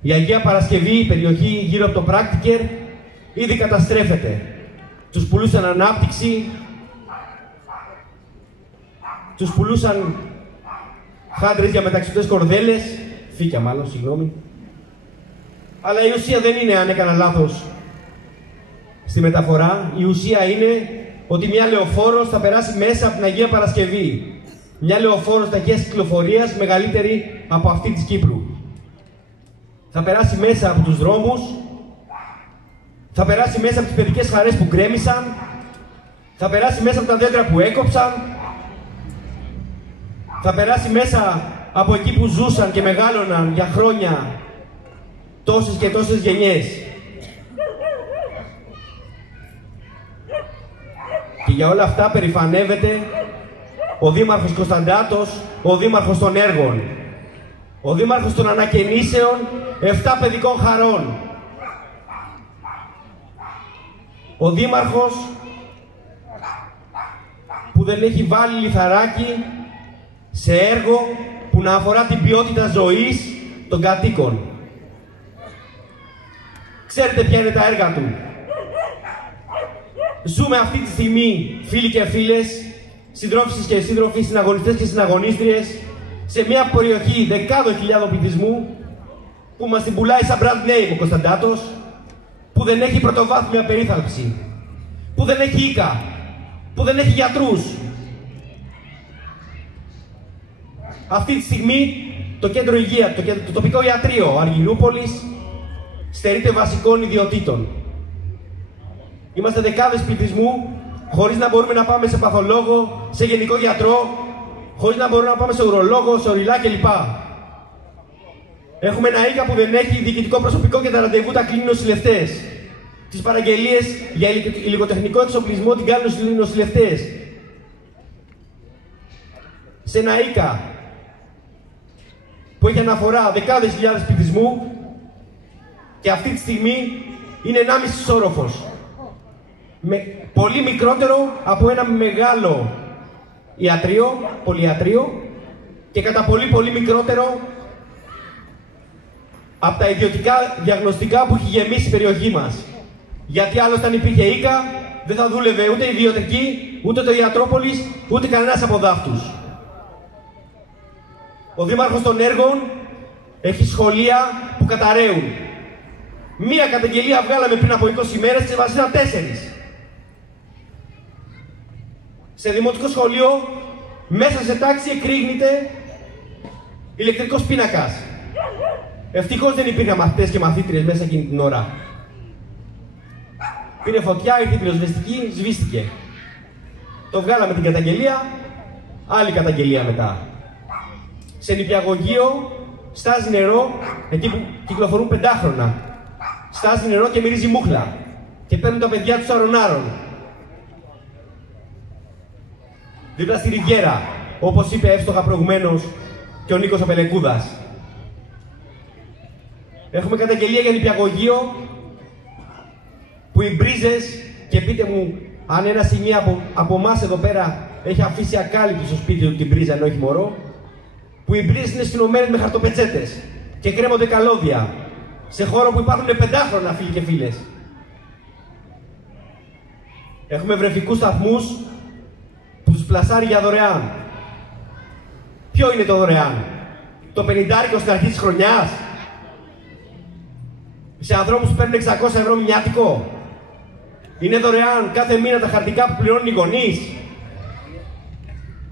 Η Αγία Παρασκευή, η περιοχή γύρω από το Πράκτικερ, ήδη καταστρέφεται. Τους πουλούσαν ανάπτυξη, τους πουλούσαν χάντρες για μεταξωτές κορδέλες, φύκια μάλλον, συγγνώμη. Αλλά η ουσία δεν είναι αν έκανα λάθος στη μεταφορά. Η ουσία είναι ότι μια λεωφόρος θα περάσει μέσα από την Αγία Παρασκευή. Μια λεωφόρος ταχείας κυκλοφορίας μεγαλύτερη από αυτή της Κύπρου. Θα περάσει μέσα από τους δρόμους, θα περάσει μέσα από τις παιδικές χαρές που γκρέμισαν, θα περάσει μέσα από τα δέντρα που έκοψαν, θα περάσει μέσα από εκεί που ζούσαν και μεγάλωναν για χρόνια τόσες και τόσες γενιές. Και για όλα αυτά περηφανεύεται ο Δήμαρχος Κωνσταντάτος, ο Δήμαρχος των Έργων, ο Δήμαρχος των Ανακαινήσεων 7 παιδικών χαρών, ο Δήμαρχος που δεν έχει βάλει λιθαράκι σε έργο που να αφορά την ποιότητα ζωής των κατοίκων. Ξέρετε ποια είναι τα έργα του. Ζούμε αυτή τη στιγμή, φίλοι και φίλες, συντρόφισσες και σύντροφοι, συναγωνιστές και συναγωνίστριες, σε μια περιοχή δεκάδων χιλιάδων πληθυσμού που μας την πουλάει σαν brand name ο Κωνσταντάτος, που δεν έχει πρωτοβάθμια περίθαλψη, που δεν έχει οίκα, που δεν έχει γιατρούς. Αυτή τη στιγμή το κέντρο υγεία, το τοπικό ιατρείο Αργυρούπολης στερείται βασικών ιδιωτήτων. Είμαστε δεκάδες πληθυσμού χωρίς να μπορούμε να πάμε σε παθολόγο, σε γενικό γιατρό, χωρίς να μπορούμε να πάμε σε ουρολόγο, σε οριλά κλπ. Έχουμε ένα οίκα που δεν έχει διοικητικό προσωπικό και τα ραντεβού τα κλείνουν νοσηλευτές. Τις παραγγελίες για υλικοτεχνικό εξοπλισμό την κάνουν οι νοσηλευτές. Σε ένα οίκα που έχει αναφορά δεκάδες χιλιάδες πληθυσμού και αυτή τη στιγμή είναι 1,5 όροφος. Πολύ μικρότερο από ένα μεγάλο ιατρείο, πολυιατρείο, και κατά πολύ μικρότερο από τα ιδιωτικά διαγνωστικά που έχει γεμίσει η περιοχή μας. Γιατί άλλωστε αν υπήρχε οίκα, δεν θα δούλευε ούτε η Ιδιωτική, ούτε το Ιατρόπολης, ούτε κανένας από δάφτους. Ο Δήμαρχος των Έργων έχει σχολεία που καταραίουν. Μία καταγγελία βγάλαμε πριν από 20 μέρες και μας ήταν 4. Σε δημοτικό σχολείο, μέσα σε τάξη εκρήγνεται ηλεκτρικός πίνακας. Ευτυχώς δεν υπήρχαν μαθητές και μαθήτριες μέσα εκείνη την ώρα. Πήρε φωτιά, ήρθε η πυροσβεστική, σβήστηκε. Το βγάλαμε την καταγγελία, άλλη καταγγελία μετά. Σε νηπιαγωγείο στάζει νερό, εκεί που κυκλοφορούν 5χρονα. Στάζει νερό και μυρίζει μούχλα. Και παίρνουν τα παιδιά τους αρωνάρων. Δίπλα στη Ριβιέρα, όπως είπε εύστοχα προηγουμένως και ο Νίκος ο Πελεκούδας. Έχουμε καταγγελία για νηπιαγωγείο που οι μπρίζες, και πείτε μου αν ένα σημείο από εμάς εδώ πέρα έχει αφήσει ακάλυπτο στο σπίτι του την μπρίζα ενώ έχει μωρό, που οι μπρίζες είναι στυλωμένες με χαρτοπετσέτες και κρέμονται καλώδια σε χώρο που υπάρχουν 5χρονα, φίλοι και φίλες. Έχουμε βρεφικούς σταθμούς που τους πλασάρει για δωρεάν. Ποιο είναι το δωρεάν? Το 50 στην αρχή της χρονιάς? Σε ανθρώπους που παίρνουν 600 € μηνιάτικο? Είναι δωρεάν κάθε μήνα τα χαρτικά που πληρώνουν οι γονείς?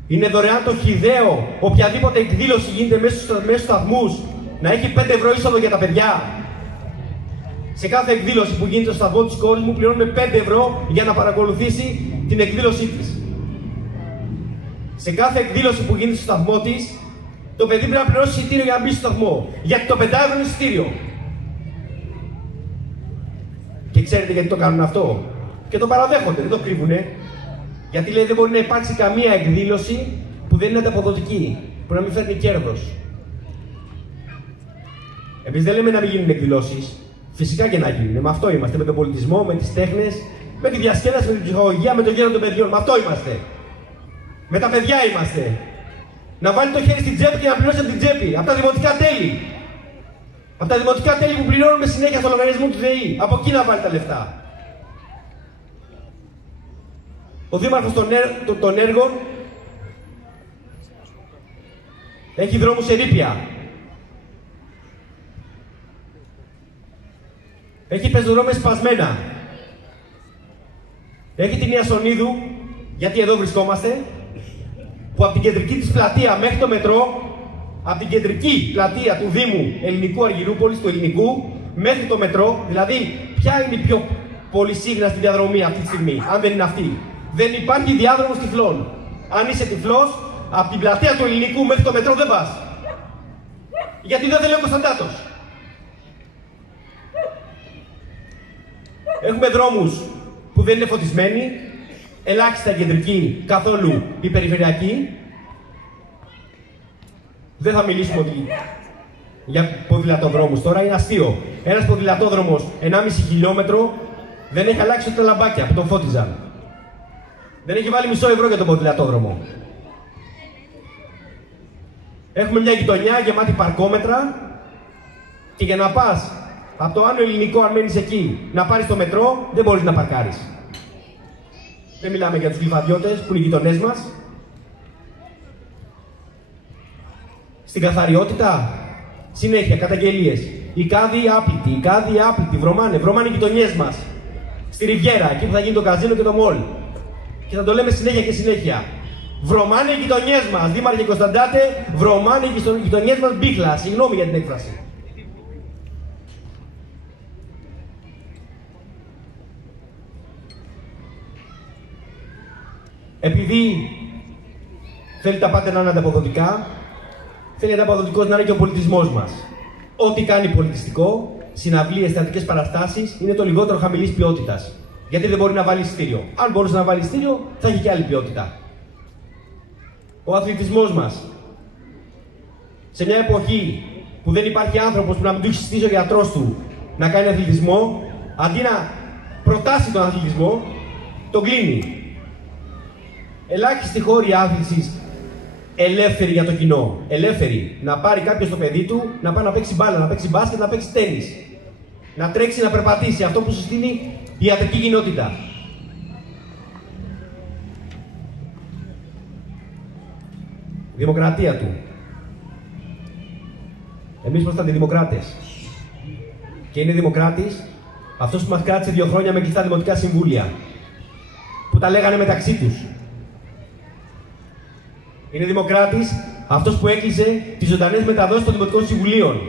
Είναι δωρεάν το χυδαίο, οποιαδήποτε εκδήλωση γίνεται μέσα στους σταθμούς, να έχει 5 € είσοδο για τα παιδιά? Σε κάθε εκδήλωση που γίνεται στο σταθμό της κόρης μου πληρώνουμε 5 € για να παρακολουθήσει την εκδήλωσή της. Σε κάθε εκδήλωση που γίνεται στο σταθμό της, το παιδί πρέπει να πληρώσει εισιτήριο για να μπει στο σταθμό. Γιατί το 5 € είναι εισιτήριο. Και ξέρετε γιατί το κάνουν αυτό? Και το παραδέχονται, δεν το κρύβουνε. Γιατί λέει δεν μπορεί να υπάρξει καμία εκδήλωση που δεν είναι ανταποδοτική, που να μην φέρνει κέρδος. Εμείς δεν λέμε να μην γίνουν εκδηλώσεις. Φυσικά και να γίνουν. Με αυτό είμαστε. Με τον πολιτισμό, με τις τέχνες, με τη διασκέδαση, με την ψυχολογία, με το γένο των παιδιών. Με αυτό είμαστε. Με τα παιδιά είμαστε. Να βάλει το χέρι στην τσέπη και να πληρώσει από την τσέπη. Από τα δημοτικά τέλη. Από τα δημοτικά τέλη που πληρώνουμε συνέχεια στο λογαριασμό του ΔΕΗ. Από εκεί να βάλει τα λεφτά. Ο Δήμαρχος των Έργων έχει δρόμους σε ρήπια. Έχει πεζοδρόμια σπασμένα. Έχει την Ιασονίδου, γιατί εδώ βρισκόμαστε, που από την κεντρική της πλατεία μέχρι το μετρό, από την κεντρική πλατεία του Δήμου Ελληνικού Αργυρούπολης, του Ελληνικού, μέχρι το μετρό, δηλαδή ποια είναι η πιο πολυσύγναστη διαδρομή αυτή τη στιγμή, αν δεν είναι αυτή? Δεν υπάρχει διάδρομος τυφλών. Αν είσαι τυφλός, από την πλατεία του Ελληνικού μέχρι το μετρό δεν πας. Γιατί δεν θέλει ο Κωνσταντάτος. Έχουμε δρόμους που δεν είναι φωτισμένοι, ελάχιστα κεντρική, καθόλου η περιφερειακή. Δεν θα μιλήσουμε για ποδηλατοδρόμους τώρα, είναι αστείο. Ένας ποδηλατόδρομος 1,5 χιλιόμετρο δεν έχει αλλάξει ούτε τα λαμπάκια που τον φώτιζαν. Δεν έχει βάλει μισό ευρώ για τον ποδηλατόδρομο. Έχουμε μια γειτονιά γεμάτη παρκόμετρα και για να πας από το Άνω Ελληνικό, αν μένεις εκεί, να πάρεις το μετρό, δεν μπορείς να παρκάρεις. Δεν μιλάμε για τους γλυφαδιώτες που είναι οι γειτονές μας. Στην καθαριότητα, συνέχεια καταγγελίες. Οι κάδοι άπλητοι, βρωμάνε οι γειτονιές μας. Στη Ριβιέρα, εκεί που θα γίνει το καζίνο και το μολ. Και θα το λέμε συνέχεια και συνέχεια. Βρωμάνε οι γειτονιές μας, Δήμαρχε Κωνσταντάτε, βρωμάνε οι γειτονιές μας μπίχλα. Συγγνώμη για την έκφραση. Επειδή θέλει τα πάντα να είναι ανταποδοτικά, θέλει ανταποδοτικός να είναι και ο πολιτισμός μας. Ό,τι κάνει πολιτιστικό, συναυλίες, θεατρικές παραστάσεις, είναι το λιγότερο χαμηλής ποιότητας. Γιατί δεν μπορεί να βάλει εισιτήριο. Αν μπορούσε να βάλει εισιτήριο, θα έχει και άλλη ποιότητα. Ο αθλητισμός μας. Σε μια εποχή που δεν υπάρχει άνθρωπος που να μην του έχει στήσει ο γιατρός του να κάνει αθλητισμό, αντί να προτάσει τον αθλητισμό, τον κλείνει. Ελάχιστοι χώροι άθλησης ελεύθεροι για το κοινό. Ελεύθεροι. Να πάρει κάποιος το παιδί του, να πάει να παίξει μπάλα, να παίξει μπάσκετ, να παίξει τένις. Να τρέξει, να περπατήσει. Αυτό που σου στείλει η ιατρική κοινότητα. Δημοκρατία του. Εμείς είμαστε αντιδημοκράτες. Και είναι δημοκράτης αυτός που μας κράτησε 2 χρόνια με κλειστά δημοτικά συμβούλια. Που τα λέγανε μεταξύ τους. Είναι δημοκράτης αυτός που έκλεισε τις ζωντανές μεταδόσεις των δημοτικών συμβουλίων.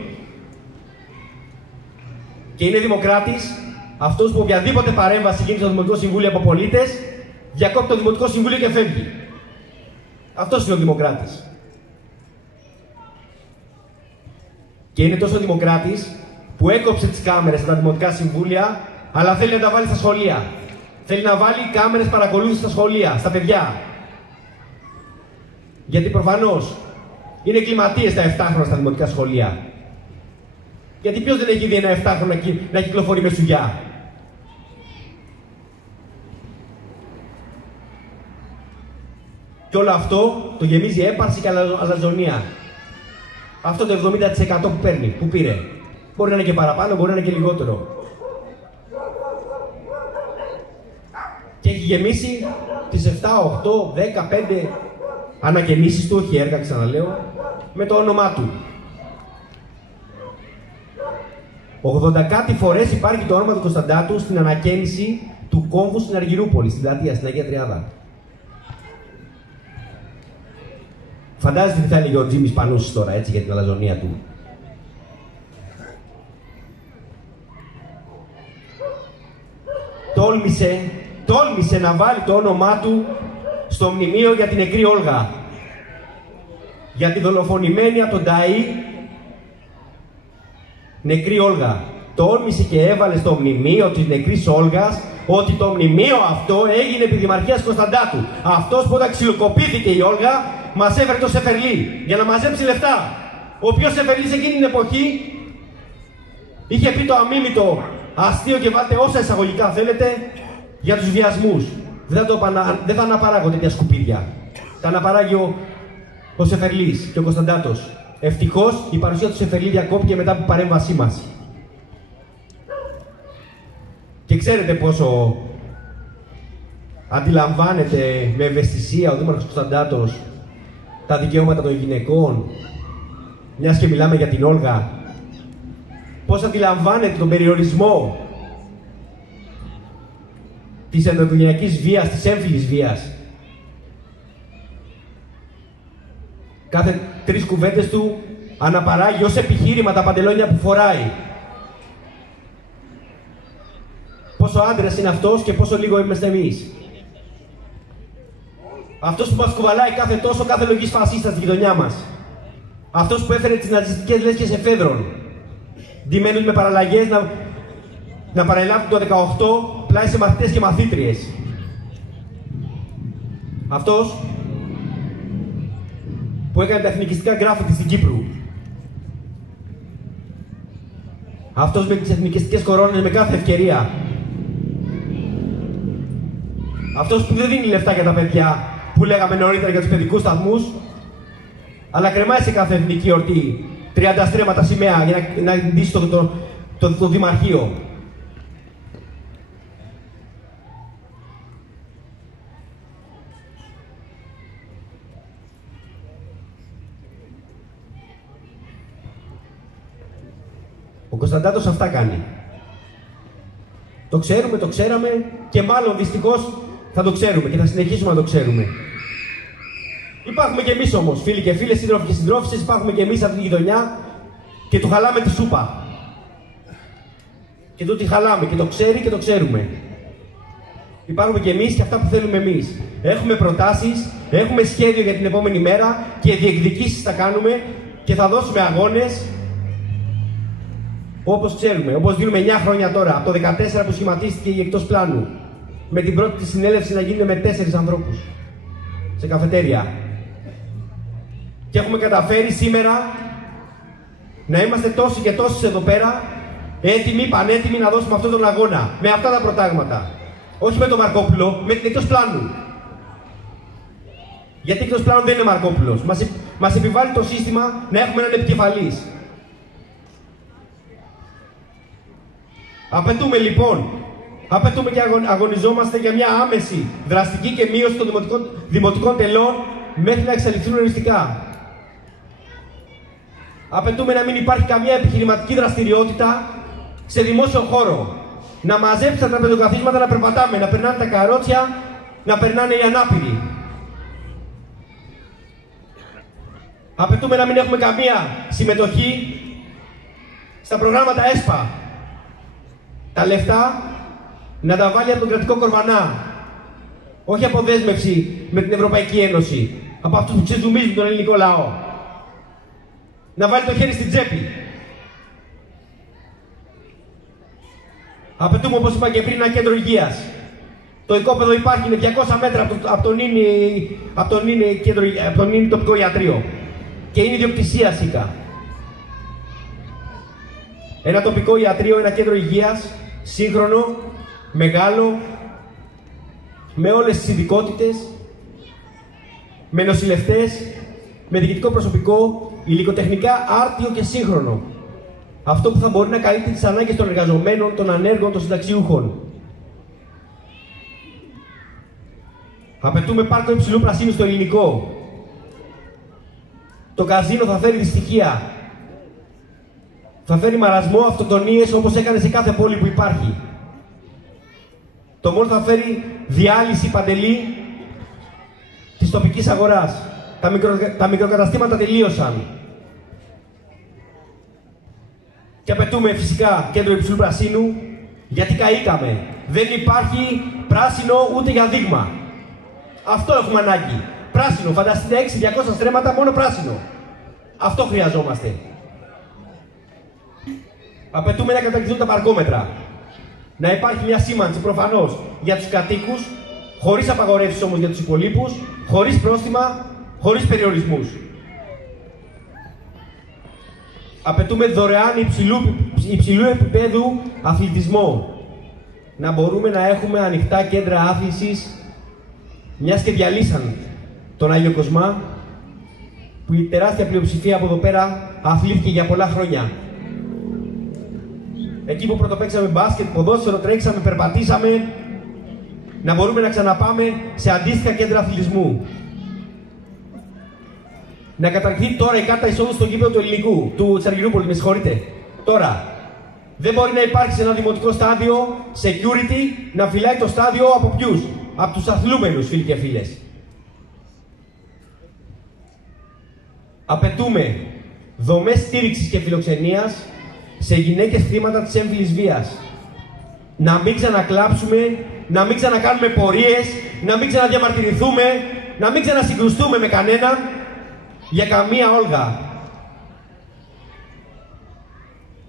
Και είναι δημοκράτης αυτός που οποιαδήποτε παρέμβαση γίνει στο Δημοτικό Συμβούλιο από πολίτες, διακόπτει το Δημοτικό Συμβούλιο και φεύγει. Αυτός είναι ο δημοκράτης. Και είναι τόσο δημοκράτης που έκοψε τις κάμερες στα Δημοτικά Συμβούλια, αλλά θέλει να τα βάλει στα σχολεία. Θέλει να βάλει κάμερες παρακολούθησης στα σχολεία, στα παιδιά. Γιατί προφανώς είναι εγκληματίες τα 7χρονα στα δημοτικά σχολεία. Γιατί ποιος δεν έχει δει ένα 7χρονο να κυκλοφορεί με σουγιά. Και όλο αυτό το γεμίζει έπαρση και αλαζονία. Αυτό το 70% που παίρνει, που πήρε. Μπορεί να είναι και παραπάνω, μπορεί να είναι και λιγότερο. Και έχει γεμίσει τις 7, 8, 10, 5 ανακαινήσεις του, όχι έργα, ξαναλέω, με το όνομά του. 80 κάτι φορές υπάρχει το όνομα του Κωνσταντάτου στην ανακαίνιση του κόμβου στην Αργυρούπολη, στην πλατεία, στην Αγία Τριάδα. Φαντάζεστε τι θα έλεγε ο Τζίμις Πανούσης τώρα, έτσι, για την αλαζονία του. Τόλμησε να βάλει το όνομά του στο μνημείο για την νεκρή Όλγα. Για τη δολοφονημένη από τον Ταΐ νεκρή Όλγα. Τόλμησε και έβαλε στο μνημείο της νεκρής Όλγας ότι το μνημείο αυτό έγινε επί Δημαρχίας Κωνσταντάτου. Αυτός που όταν ξυλοκοπήθηκε η Όλγα μας έφερε το Σεφερλί για να μαζέψει λεφτά. Ο οποίος Σεφερλής εκείνη την εποχή είχε πει το αμίμητο αστείο, και βάλτε όσα εισαγωγικά θέλετε, για τους βιασμούς. Δεν θα αναπαράγω τέτοια σκουπίδια. Τα αναπαράγει ο Σεφερλής και ο Κωνσταντάτος. Ευτυχώς η παρουσία του Σεφερλή διακόπηκε μετά από παρέμβασή μας. Και ξέρετε πόσο αντιλαμβάνεται με ευαισθησία ο Δήμαρχος Κωνσταντάτος τα δικαιώματα των γυναικών, μιας και μιλάμε για την Όλγα. Πώς αντιλαμβάνεται τον περιορισμό της ενδοοικογενειακής βίας, της έμφυλης βίας. Κάθε 3 κουβέντες του αναπαράγει ως επιχείρημα τα παντελόνια που φοράει. Πόσο άντρας είναι αυτός και πόσο λίγο είμαστε εμείς. Αυτός που μας κουβαλάει κάθε τόσο κάθε λογής φασίστα στη γειτονιά μας. Αυτός που έφερε τις ναζιστικές λέσχες εφέδρων. Ντυμένους με παραλλαγές να παρελάβουν το 18 πλάι σε μαθητές και μαθήτριες. Αυτός που έκανε τα εθνικιστικά γκράφιτι στην Κύπρου. Αυτός με τις εθνικιστικές κορώνες με κάθε ευκαιρία. Αυτός που δεν δίνει λεφτά για τα παιδιά που λέγαμε νωρίτερα για τους παιδικούς σταθμούς, αλλά κρεμάει σε κάθε εθνική εορτή 30 στρέμματα σημαία για να ντύσει το δημαρχείο. Ο Κωνσταντάτος αυτά κάνει. Το ξέρουμε, το ξέραμε και μάλλον δυστυχώς θα το ξέρουμε και θα συνεχίσουμε να το ξέρουμε. Υπάρχουμε κι εμείς όμως, φίλοι και φίλες, σύντροφοι και συντρόφισσες, υπάρχουμε κι εμείς από την γειτονιά και του χαλάμε τη σούπα. Και του τη χαλάμε και το ξέρει και το ξέρουμε. Υπάρχουμε κι εμείς και αυτά που θέλουμε εμείς. Έχουμε προτάσεις, έχουμε σχέδιο για την επόμενη μέρα και διεκδικήσεις θα κάνουμε και θα δώσουμε αγώνες όπως ξέρουμε, όπως δίνουμε 9 χρόνια τώρα, από το 14 που σχηματίστηκε η εκτός πλάνου. Με την πρώτη της συνέλευση να γίνει με 4 ανθρώπους σε καφετέρια. Και έχουμε καταφέρει σήμερα να είμαστε τόσοι και τόσοι εδώ πέρα, έτοιμοι, πανέτοιμοι να δώσουμε αυτόν τον αγώνα. Με αυτά τα προτάγματα. Όχι με τον Μαρκόπουλο, με την εκτός πλάνου. Γιατί εκτός πλάνου δεν είναι Μαρκόπουλος. Μας επιβάλλει το σύστημα να έχουμε έναν επικεφαλής. Απαιτούμε λοιπόν, και αγωνιζόμαστε για μια άμεση, δραστική και μείωση των δημοτικών τελών μέχρι να εξαλειφθούν οριστικά. Απαιτούμε να μην υπάρχει καμία επιχειρηματική δραστηριότητα σε δημόσιο χώρο. Να μαζέψει τα τραπεζοκαθίσματα, να περπατάμε, να περνάνε τα καρότσια, να περνάνε οι ανάπηροι. Απαιτούμε να μην έχουμε καμία συμμετοχή στα προγράμματα ΕΣΠΑ. Τα λεφτά να τα βάλει από τον κρατικό κορβανά. Όχι από δέσμευση με την Ευρωπαϊκή Ένωση. Από αυτούς που ξεζουμίζουν τον ελληνικό λαό. Να βάλει το χέρι στην τσέπη. Απαιτούμε, όπως είπα και πριν, ένα κέντρο υγείας. Το οικόπεδο υπάρχει, είναι 200 μέτρα από τον ίνι τοπικό ιατρείο. Και είναι ιδιοκτησία ΣΥΚΑ. Ένα τοπικό ιατρείο, ένα κέντρο υγείας, σύγχρονο, μεγάλο, με όλες τις ειδικότητες, με νοσηλευτές, με διοικητικό προσωπικό, υλικοτεχνικά άρτιο και σύγχρονο. Αυτό που θα μπορεί να καλύπτει τις ανάγκες των εργαζομένων, των ανέργων, των συνταξιούχων. Απαιτούμε πάρκο υψηλού πρασίνου στο ελληνικό. Το καζίνο θα φέρει δυστυχία. Θα φέρει μαρασμό, αυτοκτονίες, όπως έκανε σε κάθε πόλη που υπάρχει. Το μόλ θα φέρει διάλυση παντελή της τοπικής αγοράς. Τα μικροκαταστήματα τελείωσαν. Και απαιτούμε φυσικά κέντρο υψηλού πρασίνου, γιατί καήκαμε. Δεν υπάρχει πράσινο ούτε για δείγμα. Αυτό έχουμε ανάγκη. Πράσινο, φανταστείτε 6-200 στρέμματα, μόνο πράσινο. Αυτό χρειαζόμαστε. Απαιτούμε να καταργηθούν τα παρκόμετρα. Να υπάρχει μια σήμανση προφανώς για τους κατοίκους, χωρίς απαγορεύσεις όμως για τους υπολείπους, χωρίς πρόστιμα, χωρίς περιορισμούς. Απαιτούμε δωρεάν υψηλού επίπεδου αθλητισμό. Να μπορούμε να έχουμε ανοιχτά κέντρα άθλησης, μιας και διαλύσαν τον Άγιο Κοσμά, που η τεράστια πλειοψηφία από εδώ πέρα αθλήθηκε για πολλά χρόνια. Εκεί που πρωτοπαίξαμε μπάσκετ, ποδόσφαιρο, τρέξαμε, περπατήσαμε, να μπορούμε να ξαναπάμε σε αντίστοιχα κέντρα αθλητισμού. Να καταργηθεί τώρα η κάρτα εισόδου στο γήπεδο του ελληνικού, της Αργυρούπολης, με συγχωρείτε. Τώρα. Δεν μπορεί να υπάρξει σε ένα δημοτικό στάδιο security να φυλάει το στάδιο από ποιους? Από τους αθλούμενους, φίλοι και φίλες. Απαιτούμε δομές στήριξης και φιλοξενίας σε γυναίκες θύματα της έμφυλης βίας. Να μην ξανακλάψουμε, να μην ξανακάνουμε πορείες, να μην ξαναδιαμαρτυρηθούμε, να μην ξανασυγκρουστούμε με κανέναν για καμία Όλγα.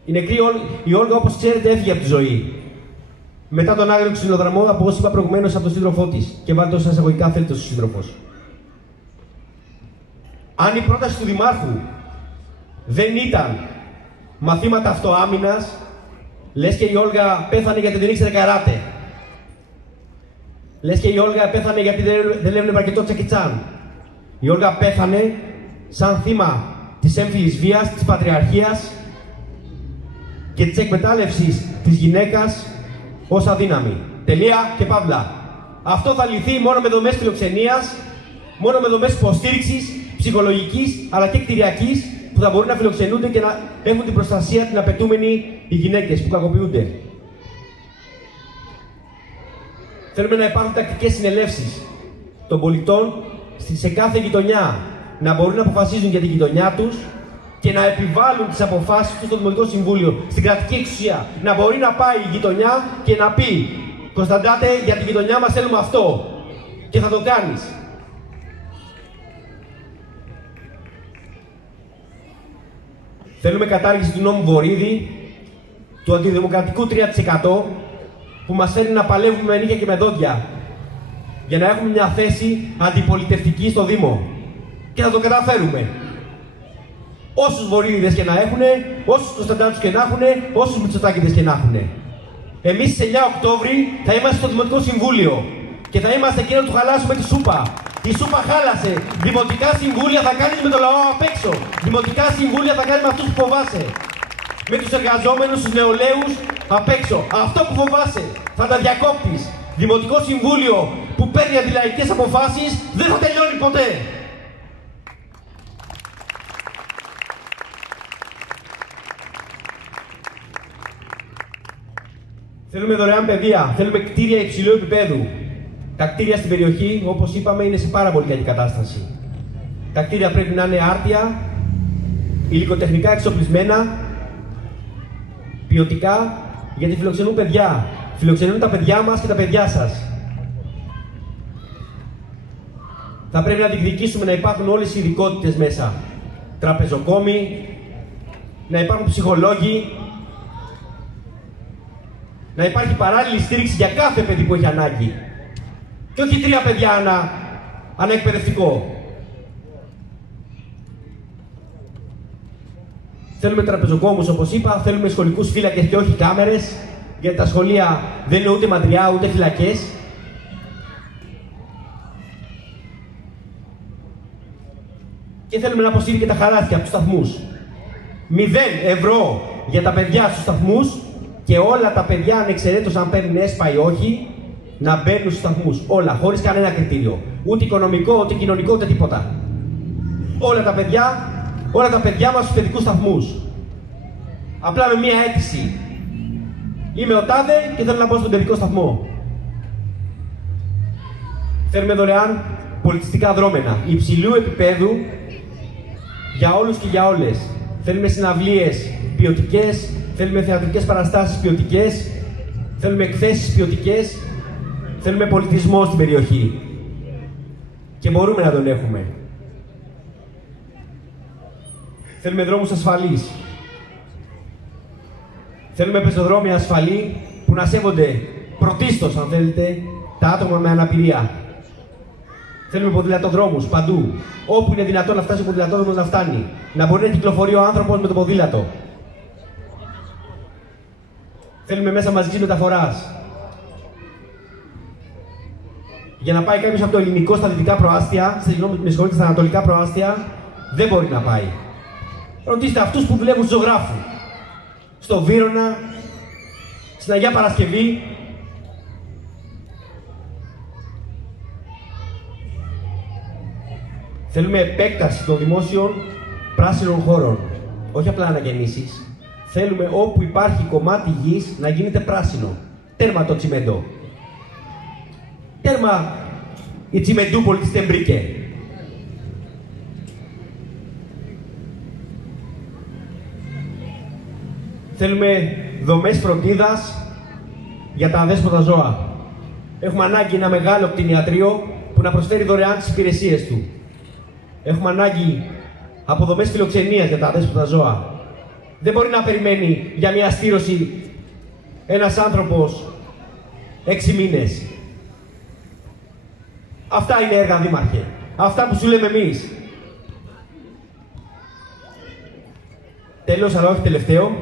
Η νεκρή η Όλγα, όπως ξέρετε, έφυγε από τη ζωή. Μετά τον άγριο ξυλοδραμό, από όπως είπα προηγουμένως, από τον σύντροφό της. Και βάλτε όσα εισαγωγικά θέλετε στους σύντροφος. Αν η πρόταση του Δημάρχου δεν ήταν μαθήματα αυτοάμυνας, λες και η Όλγα πέθανε γιατί δεν ήξερε καράτε. Λες και η Όλγα πέθανε γιατί δεν έβλεπε αρκετό τσακιτσάν. Η Όλγα πέθανε σαν θύμα της έμφυλης βίας, της πατριαρχίας και της εκμετάλλευσης της γυναίκας ως αδύναμη. Τελεία και παύλα. Αυτό θα λυθεί μόνο με δομές φιλοξενίας, μόνο με δομές υποστήριξης, ψυχολογικής αλλά και κτηριακής, που θα μπορούν να φιλοξενούνται και να έχουν την προστασία την απαιτούμενη οι γυναίκες που κακοποιούνται. Θέλουμε να υπάρχουν τακτικές συνελεύσεις των πολιτών σε κάθε γειτονιά, να μπορούν να αποφασίζουν για τη γειτονιά τους και να επιβάλλουν τις αποφάσεις τους στο Δημοτικό Συμβούλιο, στην κρατική εξουσία. Να μπορεί να πάει η γειτονιά και να πει «Κωνσταντάτε, για τη γειτονιά μας θέλουμε αυτό» και θα το κάνεις. Θέλουμε κατάργηση του νόμου Βορίδη, του αντιδημοκρατικού 3%, που μας φέρνει να παλεύουμε με νύχια και με δόντια για να έχουμε μια θέση αντιπολιτευτική στο Δήμο. Και θα το καταφέρουμε. Όσους Βορίδιδες και να έχουνε, όσους Κωνσταντάτους και να έχουνε, όσους Μητσοτάκηδες και να έχουνε. Εμείς στις 9 Οκτώβρη θα είμαστε στο Δημοτικό Συμβούλιο και θα είμαστε εκεί να του χαλάσουμε τη σούπα. Η σούπα χάλασε. Δημοτικά συμβούλια θα κάνεις με το λαό απ' έξω. Δημοτικά συμβούλια θα κάνεις με αυτούς που φοβάσαι. Με τους εργαζόμενους, τους νεολαίους απ' έξω. Αυτό που φοβάσαι θα τα διακόπτεις. Δημοτικό Συμβούλιο που παίρνει αντιλαϊκές αποφάσεις δεν θα τελειώνει ποτέ. Θέλουμε δωρεάν παιδεία, θέλουμε κτίρια υψηλού επίπεδου. Τα κτίρια στην περιοχή, όπως είπαμε, είναι σε πάρα πολύ καλή κατάσταση. Τα κτίρια πρέπει να είναι άρτια, υλικοτεχνικά εξοπλισμένα, ποιοτικά, γιατί φιλοξενούν παιδιά. Φιλοξενούν τα παιδιά μας και τα παιδιά σας. Θα πρέπει να διεκδικήσουμε να υπάρχουν όλες οι ειδικότητες μέσα. Τραπεζοκόμοι, να υπάρχουν ψυχολόγοι, να υπάρχει παράλληλη στήριξη για κάθε παιδί που έχει ανάγκη. Και όχι 3 παιδιά ανά εκπαιδευτικό. Θέλουμε τραπεζοκόμους, όπως είπα, θέλουμε σχολικούς φύλακες και όχι κάμερες, γιατί τα σχολεία δεν είναι ούτε μαντριά ούτε φυλακές. Και θέλουμε να αποσύρει και τα χαράτσια από τους σταθμούς. 0 ευρώ για τα παιδιά στους σταθμούς και όλα τα παιδιά, ανεξαιρέτως αν παίρνουν ΕΣΠΑ ή όχι, να μπαίνουν στους σταθμούς. Όλα, χωρίς κανένα κριτήριο. Ούτε οικονομικό, ούτε κοινωνικό, ούτε τίποτα. Όλα τα παιδιά μας στους παιδικούς σταθμούς. Απλά με μία αίτηση. Είμαι ο τάδε και θέλω να πάω στον παιδικό σταθμό. Θέλουμε δωρεάν πολιτιστικά δρόμενα υψηλού επίπεδου για όλους και για όλες. Θέλουμε συναυλίες ποιοτικές, θέλουμε θεατρικές παραστάσεις ποιοτικές, θέλουμε εκθέσεις ποιοτικές, θέλουμε πολιτισμό στην περιοχή. Και μπορούμε να τον έχουμε. Θέλουμε δρόμους ασφαλείς. Θέλουμε πεζοδρόμια ασφαλή που να σέβονται πρωτίστως, αν θέλετε, τα άτομα με αναπηρία. Θέλουμε ποδηλατοδρόμους παντού. Όπου είναι δυνατόν να φτάσει ο ποδηλατόδρομος να φτάνει. Να μπορεί να κυκλοφορεί ο άνθρωπος με το ποδήλατο. Θέλουμε μέσα μαζικής μεταφοράς. Για να πάει κάποιος από το ελληνικό στα δυτικά προάστια, στα ανατολικά προάστια, δεν μπορεί να πάει. Ρωτήστε αυτούς που δουλεύουν στο Ζωγράφου, στο Βύρωνα, στην Αγία Παρασκευή. Θέλουμε επέκταση των δημόσιων πράσινων χώρων. Όχι απλά αναγεννήσεις. Θέλουμε όπου υπάρχει κομμάτι γης να γίνεται πράσινο. Τέρμα το τσιμέντο. Τέρμα η τσιμεντούπολη της Τεμπρίκε. Θέλουμε δομές φροντίδας για τα αδέσποτα ζώα. Έχουμε ανάγκη ένα μεγάλο κτηνιατρίο που να προσφέρει δωρεάν τις υπηρεσίες του. Έχουμε ανάγκη από δομές φιλοξενίας για τα αδέσποτα ζώα. Δεν μπορεί να περιμένει για μια στήρωση ένας άνθρωπος 6 μήνες. Αυτά είναι έργα, Δήμαρχε. Αυτά που σου λέμε εμείς. Τέλος, αλλά όχι τελευταίο,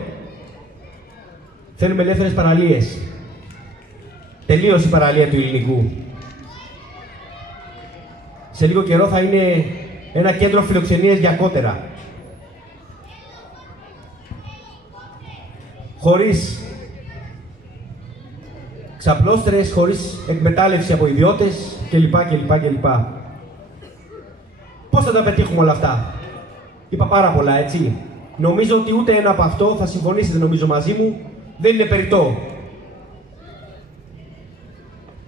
θέλουμε ελεύθερες παραλίες. Τελείωσε η παραλία του Ελληνικού. Σε λίγο καιρό θα είναι ένα κέντρο φιλοξενίας για κότερα. Χωρίς ξαπλώστρες, χωρίς εκμετάλλευση από ιδιώτες κλπ. Πώς θα τα πετύχουμε όλα αυτά? Είπα πάρα πολλά, έτσι. Νομίζω ότι ούτε ένα από αυτό, θα συμφωνήσετε νομίζω μαζί μου, δεν είναι περιττό.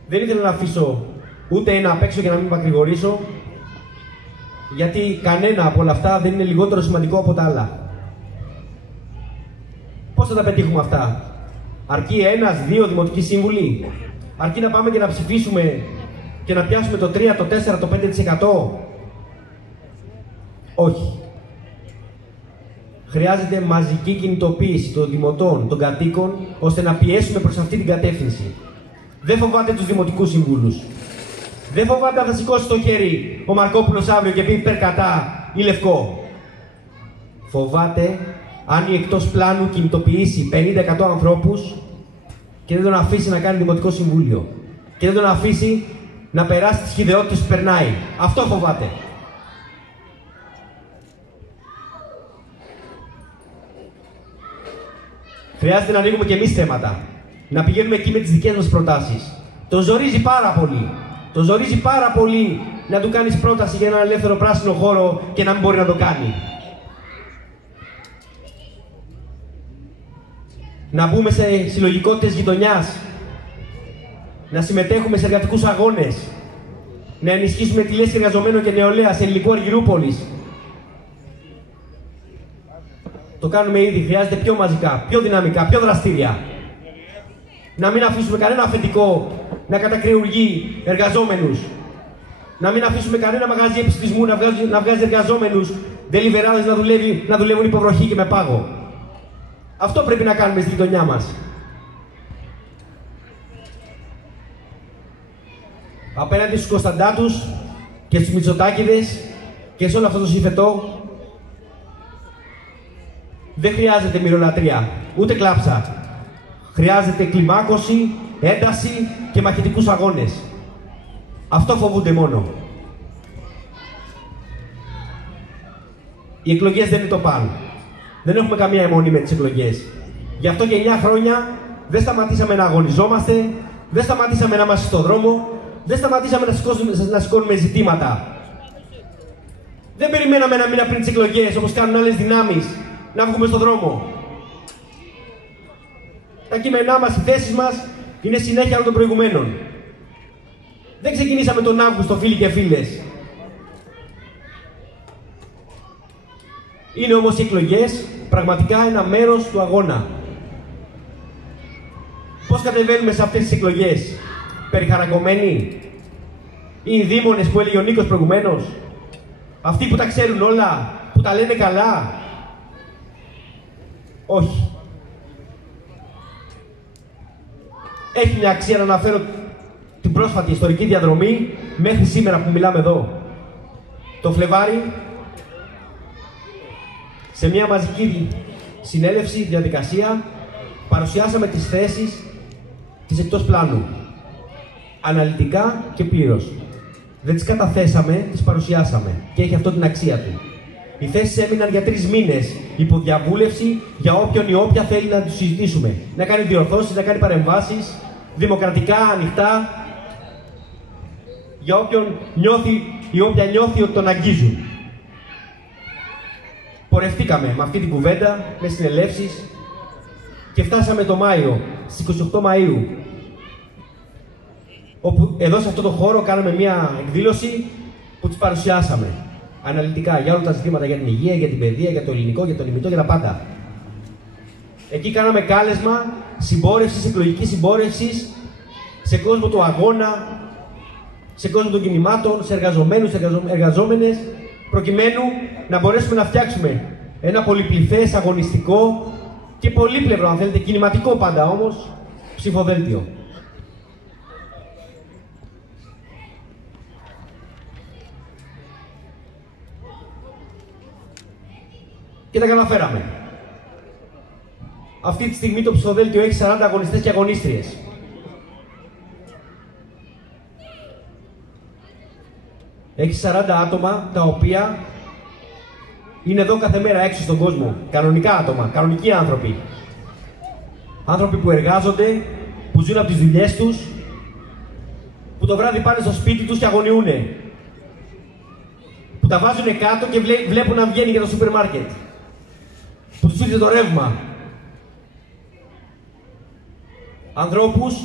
Δεν ήθελα να αφήσω ούτε ένα απ' έξω για να μην μακρηγορήσω, γιατί κανένα από όλα αυτά δεν είναι λιγότερο σημαντικό από τα άλλα. Πώς θα τα πετύχουμε αυτά? Αρκεί 1-2 δημοτικοί σύμβουλοι? Αρκεί να πάμε και να ψηφίσουμε και να πιάσουμε το 3, το 4, το 5%? Όχι. Χρειάζεται μαζική κινητοποίηση των δημοτών, των κατοίκων, ώστε να πιέσουμε προς αυτή την κατεύθυνση. Δεν φοβάται τους δημοτικούς συμβούλους. Δεν φοβάται αν θα σηκώσει το χέρι ο Μαρκόπουλος αύριο και πει υπέρ κατά ή λευκό. Φοβάται αν η εκτός πλάνου κινητοποιήσει 50-100 ανθρώπους και δεν τον αφήσει να κάνει δημοτικό συμβούλιο. Και δεν τον αφήσει να περάσει τις χυδαιότητες που περνάει. Αυτό φοβάται. Χρειάζεται να ανοίγουμε και εμείς θέματα. Να πηγαίνουμε εκεί με τις δικές μας προτάσεις. Τον ζορίζει πάρα πολύ. Τον ζορίζει πάρα πολύ να του κάνεις πρόταση για έναν ελεύθερο πράσινο χώρο και να μην μπορεί να το κάνει. να μπούμε σε συλλογικότητες γειτονιάς, να συμμετέχουμε σε εργατικούς αγώνες, να ενισχύσουμε τη λέσχη εργαζομένων και νεολαία σε ελληνικού Αργυρούπολης. Το κάνουμε ήδη, χρειάζεται πιο μαζικά, πιο δυναμικά, πιο δραστήρια. Να μην αφήσουμε κανένα αφεντικό να κατακριουργεί εργαζόμενους. Να μην αφήσουμε κανένα μαγαζί επιστημισμού να βγάζει εργαζόμενους ντελιβεράδες να δουλεύουν υποβροχή και με πάγο. Αυτό πρέπει να κάνουμε στη γειτονιά μας. Απέναντι στους Κωνσταντάτους και στους Μητσοτάκηδες και σε όλο αυτό το συμφετό, δεν χρειάζεται μυρολατρεία, ούτε κλάψα. Χρειάζεται κλιμάκωση, ένταση και μαχητικούς αγώνες. Αυτό φοβούνται μόνο. Οι εκλογές δεν είναι το παν. Δεν έχουμε καμία αιμονή με τις εκλογές. Γι' αυτό και 9 χρόνια δεν σταματήσαμε να αγωνιζόμαστε, δεν σταματήσαμε να είμαστε στον δρόμο, δεν σταματήσαμε να σηκώνουμε ζητήματα. Δεν περιμέναμε ένα μήνα πριν τις εκλογές, όπως κάνουν άλλες δυνάμεις, να βγούμε στον δρόμο. Τα κείμενά μας, οι θέσεις μας, είναι συνέχεια όλων των προηγουμένων. Δεν ξεκινήσαμε τον Αύγουστο, φίλοι και φίλες. Είναι όμως οι εκλογές πραγματικά ένα μέρος του αγώνα. Πώς κατεβαίνουμε σε αυτές τις εκλογές? Περιχαρακωμένοι? Ή οι δήμονες που έλεγε ο Νίκος προηγουμένως? Αυτοί που τα ξέρουν όλα, που τα λένε καλά? Όχι. Έχει μια αξία να αναφέρω την πρόσφατη ιστορική διαδρομή μέχρι σήμερα που μιλάμε εδώ. Το Φλεβάρι, σε μια μαζική συνέλευση, διαδικασία, παρουσιάσαμε τις θέσεις της εκτός πλάνου. Αναλυτικά και πλήρως. Δεν τις καταθέσαμε, τις παρουσιάσαμε. Και έχει αυτό την αξία του. Οι θέσεις έμειναν για 3 μήνες υπό διαβούλευση για όποιον ή όποια θέλει να τους συζητήσουμε. Να κάνει διορθώσεις, να κάνει παρεμβάσεις, δημοκρατικά, ανοιχτά, για όποιον νιώθει ή όποια νιώθει ότι τον αγγίζουν. Πορευτήκαμε με αυτή την κουβέντα, με συνελεύσεις και φτάσαμε το Μάιο, στις 28 Μαΐου, όπου εδώ σε αυτό το χώρο κάναμε μια εκδήλωση που τις παρουσιάσαμε αναλυτικά για όλα τα ζητήματα, για την υγεία, για την παιδεία, για το ελληνικό, για το λιμνητό, για τα πάντα. Εκεί κάναμε κάλεσμα συμπόρευσης, εκλογικής συμπόρευσης, σε κόσμο του αγώνα, σε κόσμο των κινημάτων, σε εργαζομένους, εργαζόμενες, προκειμένου να μπορέσουμε να φτιάξουμε ένα πολυπληθές, αγωνιστικό και πολύπλευρο, αν θέλετε, κινηματικό πάντα όμως, ψηφοδέλτιο. Και τα καταφέραμε. Αυτή τη στιγμή το ψηφοδέλτιο έχει 40 αγωνιστές και αγωνίστριες. Έχει 40 άτομα τα οποία είναι εδώ κάθε μέρα έξω στον κόσμο. Κανονικά άτομα, κανονικοί άνθρωποι. Άνθρωποι που εργάζονται, που ζουν από τις δουλειές τους, που το βράδυ πάνε στο σπίτι τους και αγωνιούνε. Που τα βάζουν κάτω και βλέπουν να βγαίνει για το σούπερ μάρκετ. Που τους ήρθε το ρεύμα. Ανθρώπους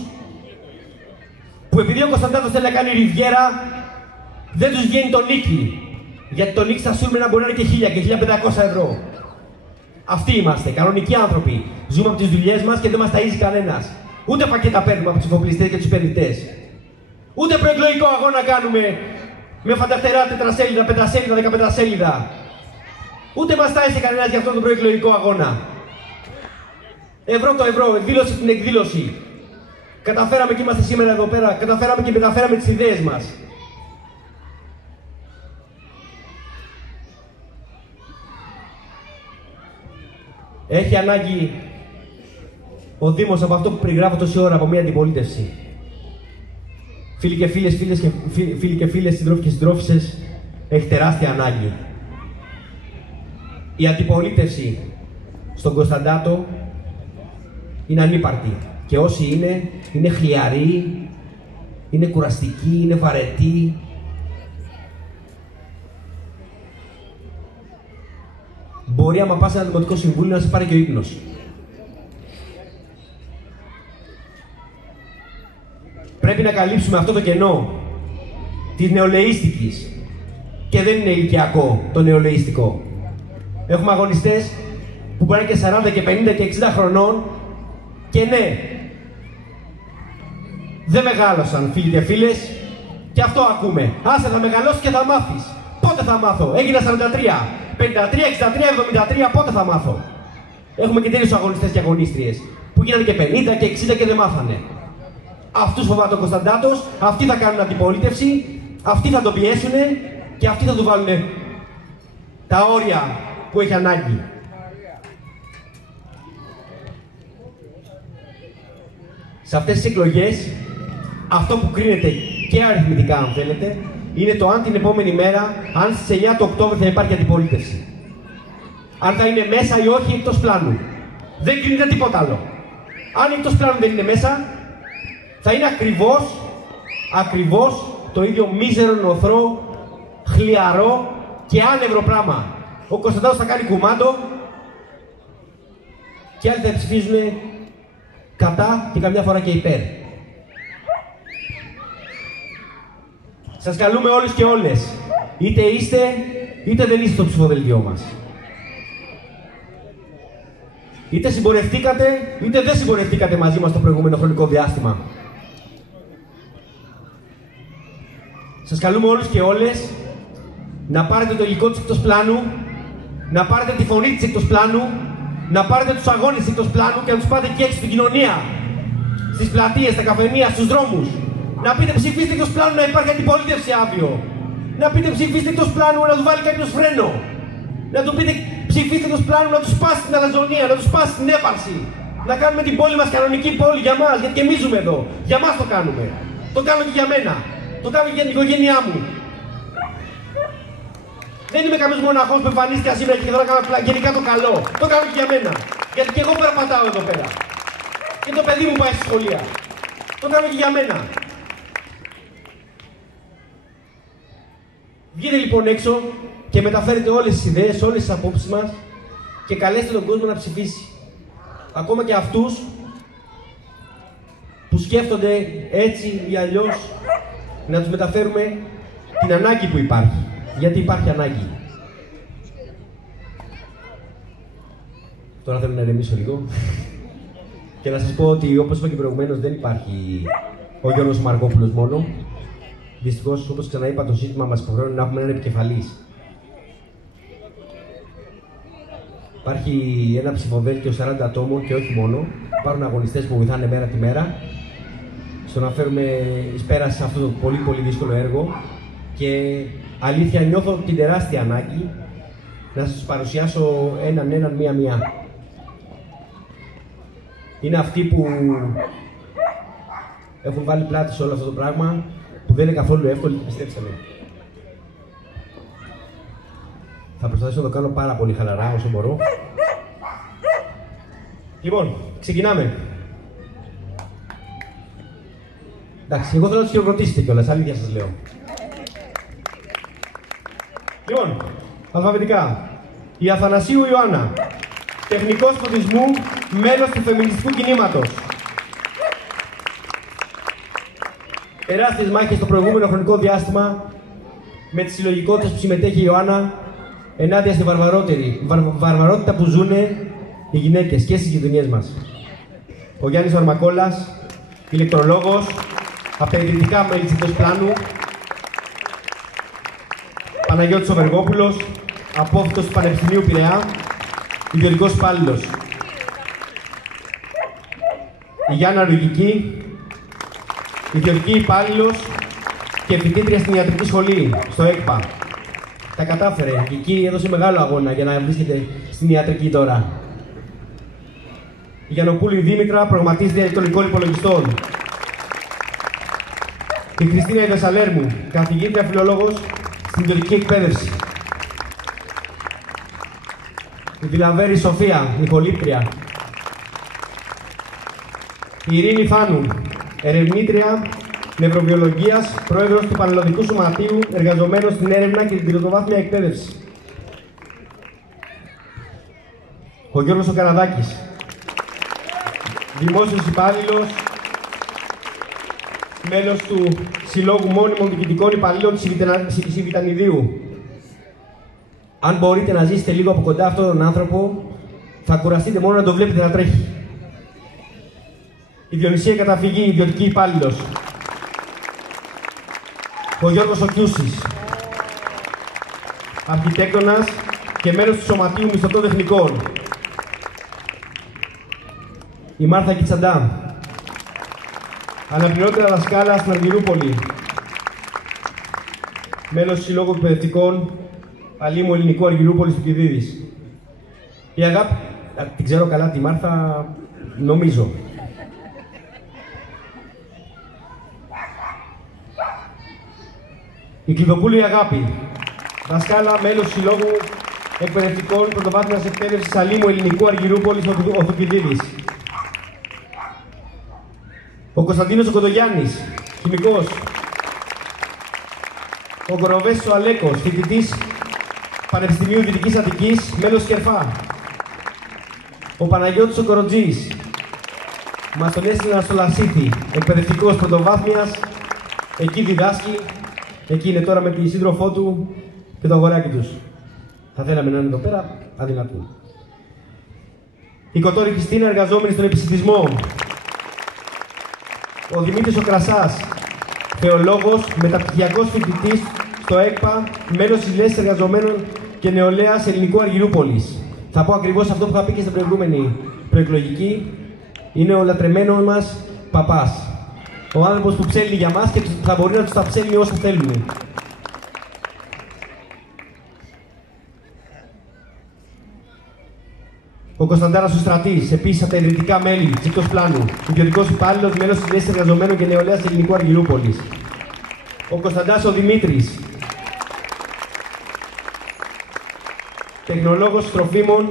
που επειδή ο Κωνσταντάτος θέλει να κάνει ριβιέρα, δεν τους βγαίνει το νίκη. Γιατί το νίκη στα Σούρμενα μπορεί να είναι και 1000 και 1500 ευρώ. Αυτοί είμαστε, κανονικοί άνθρωποι. Ζούμε από τις δουλειές μας και δεν μας ταΐζει κανένας. Ούτε πακέτα παίρνουμε από τους εφοπλιστές και τους επενδυτές. Ούτε προεκλογικό αγώνα κάνουμε με φανταστερά 4 σέλιδα, 5 σέλιδα, 15 σέλιδα. Ούτε μας τάισε κανένας για αυτόν τον προεκλογικό αγώνα. Ευρώ το ευρώ, εκδήλωση την εκδήλωση. Καταφέραμε και είμαστε σήμερα εδώ πέρα, καταφέραμε και μεταφέραμε τις ιδέες μας. Έχει ανάγκη ο Δήμος από αυτό που περιγράφω τόση ώρα, από μια αντιπολίτευση. Φίλοι και φίλες, συντρόφοι και συντρόφισσες, έχει τεράστια ανάγκη. Η αντιπολίτευση στον Κωνσταντάτο είναι ανύπαρκτη. Και όσοι είναι χλιαροί, είναι κουραστικοί, είναι βαρετοί. Μπορεί άμα πας σε ένα δημοτικό συμβούλιο να σε πάρει και ο ύπνος. να καλύψουμε αυτό το κενό της νεολαίστικης. Και δεν είναι ηλικιακό το νεολαίστικο. Έχουμε αγωνιστές που μπορεί να είναι και 40 και 50 και 60 χρονών και ναι, δεν μεγάλωσαν φίλοι και φίλες και αυτό ακούμε. Άσε, θα μεγαλώσεις και θα μάθεις. Πότε θα μάθω? Έγινα 43, 53, 63, 73, πότε θα μάθω? Έχουμε και τέτοιους αγωνιστές και αγωνίστριες που γίνανε και 50 και 60 και δεν μάθανε. Αυτούς φοβάται ο Κωνσταντάτος, αυτοί θα κάνουν αντιπολίτευση, αυτοί θα τον πιέσουν και αυτοί θα του βάλουν τα όρια που έχει ανάγκη. Σε αυτές τις εκλογές, αυτό που κρίνεται και αριθμητικά, αν θέλετε, είναι το αν την επόμενη μέρα, αν στις 9 του Οκτώβρη θα υπάρχει αντιπολίτευση. Αν θα είναι μέσα ή όχι εκτός πλάνου. Δεν κρίνεται τίποτα άλλο. Αν εκτός πλάνου δεν είναι μέσα, θα είναι ακριβώς το ίδιο μίζερο, νοθρό, χλιαρό και άνευρο πράγμα. Ο Κωνσταντάτος θα κάνει κουμάντο και άλλοι θα ψηφίζουν κατά και καμιά φορά και υπέρ. Σας καλούμε όλους και όλες. Είτε είστε, είτε δεν είστε στο ψηφοδελτιό μας. Είτε συμπορευτήκατε, είτε δεν συμπορευτήκατε μαζί μας το προηγούμενο χρονικό διάστημα. Σας καλούμε όλους και όλες να πάρετε το υλικό της εκτός πλάνου, να πάρετε τη φωνή της εκτός πλάνου, να πάρετε τους αγώνες της εκτός πλάνου και να τους πάτε και έξω στην κοινωνία, στις πλατείες, στα καφενεία, στους δρόμους. Να πείτε ψηφίστε εκτός πλάνου να υπάρχει αντιπολίτευση αύριο. Να πείτε ψηφίστε εκτός πλάνου να του βάλει κάποιος φρένο. Να του πείτε ψηφίστε εκτός πλάνου να του σπάσει την αλαζονία, να του σπάσει την έπαρση. Να κάνουμε την πόλη μας κανονική πόλη για μας, γιατί και εμείς ζούμε εδώ. Για μας το κάνουμε. Το κάνω και για μένα. Το κάνω και για την οικογένειά μου. Δεν είμαι κάποιος μοναχός που εμφανίστηκα σήμερα και θέλω να κάνω γενικά το καλό. Το κάνω και για μένα. Γιατί και εγώ περπατάω εδώ πέρα. Και το παιδί μου πάει στη σχολεία. Το κάνω και για μένα. Βγείτε λοιπόν έξω και μεταφέρετε όλες τις ιδέες, όλες τις απόψεις μας και καλέστε τον κόσμο να ψηφίσει. Ακόμα και αυτούς που σκέφτονται έτσι ή αλλιώς να τους μεταφέρουμε την ανάγκη που υπάρχει. Γιατί υπάρχει ανάγκη. Τώρα θέλω να ηρεμήσω λίγο και να σας πω ότι όπως είπα και προηγουμένως δεν υπάρχει ο Γιώργος Μαργόπουλος μόνο. Δυστυχώς, όπως ξαναείπα, το σύστημα μας υποχρεώνει να έχουμε έναν επικεφαλής. Υπάρχει ένα ψηφοδέλτιο 40 ατόμων και όχι μόνο. Υπάρχουν αγωνιστές που βοηθάνε μέρα τη μέρα στο να φέρουμε εις πέρα σε αυτό το πολύ πολύ δύσκολο έργο και αλήθεια νιώθω την τεράστια ανάγκη να σας παρουσιάσω έναν μία-μία. Είναι αυτοί που έχουν βάλει πλάτη σε όλο αυτό το πράγμα που δεν είναι καθόλου εύκολο, πιστέψτε με. Θα προσπαθήσω να το κάνω πάρα πολύ χαλαρά όσο μπορώ. Λοιπόν, ξεκινάμε. Εντάξει, εγώ θέλω να τους χειροκροτήσετε κιόλας, αλήθεια σας λέω. Λοιπόν, αλφαβητικά. Η Αθανασίου Ιωάννα, τεχνικός φωτισμού, μέλος του φεμινιστικού κινήματος. Τεράστιες μάχες στο προηγούμενο χρονικό διάστημα με τις συλλογικότητες που συμμετέχει η Ιωάννα ενάντια στη βαρβαρότητα που ζουν οι γυναίκες και στις γειτονιές μας. Ο Γιάννης Αρμακόλας, ηλεκτρολόγος, από τα ιδρυτικά μέλη της εκτός πλάνου. Παναγιώτης Οβεργόπουλος, απόφυτος του Πανεπιστημίου Πειραιά, ιδιωτικός υπάλληλος. Η Γιάννα Ρουγική, ιδιωτική υπάλληλος και φοιτήτρια στην ιατρική σχολή, στο ΕΚΠΑ. Τα κατάφερε και εκεί έδωσε μεγάλο αγώνα για να βρίσκεται στην ιατρική τώρα. Η Γιαννοπούλου η Δήμητρα, προγραμματίστρια ηλεκτρονικών υπολογιστών. Η Χριστίνα η Βεσσαλέρμου, καθηγήτρια φιλολόγος στην ιδιωτική εκπαίδευση. Η Δηλαβέρη Σοφία, ηχολήπτρια. Η Ειρήνη Φάνου, ερευνήτρια νευροβιολογίας, πρόεδρος του Πανελλαδικού Σωματείου, εργαζομένος στην έρευνα και την τριτοβάθμια εκπαίδευση. Ο Γιώργος ο Καραδάκης, δημόσιος υπάλληλος, μέλος του Συλλόγου Μόνιμων Διοικητικών Υπαλλήλων της Σιβητανιδίου. Αν μπορείτε να ζήσετε λίγο από κοντά αυτόν τον άνθρωπο, θα κουραστείτε μόνο να το βλέπετε να τρέχει. Η Διονυσία Καταφυγή, ιδιωτική υπάλληλος. Ο Γιώργος Οκιούσης, αρχιτέκτονας και μέλος του Σωματείου Μισθωτών Τεχνικών. Η Μάρθα Κιτσαντά, αναπληρώτρια δασκάλα στην Αργυρούπολη, μέλος του Συλλόγου Εκπαιδευτικών Αλήμου Ελληνικού Αργυρούπολης του Κηδίδης. Η Αγάπη, την ξέρω καλά τη Μάρθα, νομίζω. Η Κλειδοπούλου η Αγάπη, δασκάλα, μέλος του Συλλόγου Εκπαιδευτικών Πρωτοβάθμιας Εκπαίδευσης Αλήμου Ελληνικού Αργυρούπολης ο Θουκυδίδης. Ο Κωνσταντίνος ο Κοντογιάννης, χημικός. Ο Κοροβέσης ο Αλέκος, φοιτητής Πανεπιστημίου Δυτικής Αττικής, μέλος ΚΕΡΦΑ. Ο Παναγιώτης ο Κοροτζής, μας τον έστειλαν στο Λασίθι, εκπαιδευτικός πρωτοβάθμιας, εκεί διδάσκει, εκεί είναι τώρα με τη σύντροφό του και το αγοράκι τους. Θα θέλαμε να είναι εδώ πέρα, αδυνατούν. Η Κοτόρη Χριστίνα, εργαζόμενη στον επισιτισμό. Ο Δημήτρης ο Κρασάς, θεολόγος, μεταπτυχιακός φοιτητής στο ΕΚΠΑ, μέλος της Λέσης Εργαζομένων και Νεολαίας Ελληνικού Αργυρούπολης. Θα πω ακριβώς αυτό που θα πει και στην προηγούμενη προεκλογική. Είναι ο λατρεμένος μας παπάς. Ο άνθρωπος που ψέλνει για μας και θα μπορεί να τους τα ψέλνει όσο θέλουν. Ο Κωνσταντάρας ο Στρατής, επίσης από τα ιδρυτικά μέλη της εκτός πλάνου, ιδιωτικός υπάλληλος, μέλος της Λέσης Εργαζομένων και Νεολαίας Ελληνικού Αργυρούπολης. Ο Κωνσταντάς ο Δημήτρης, τεχνολόγος τροφίμων,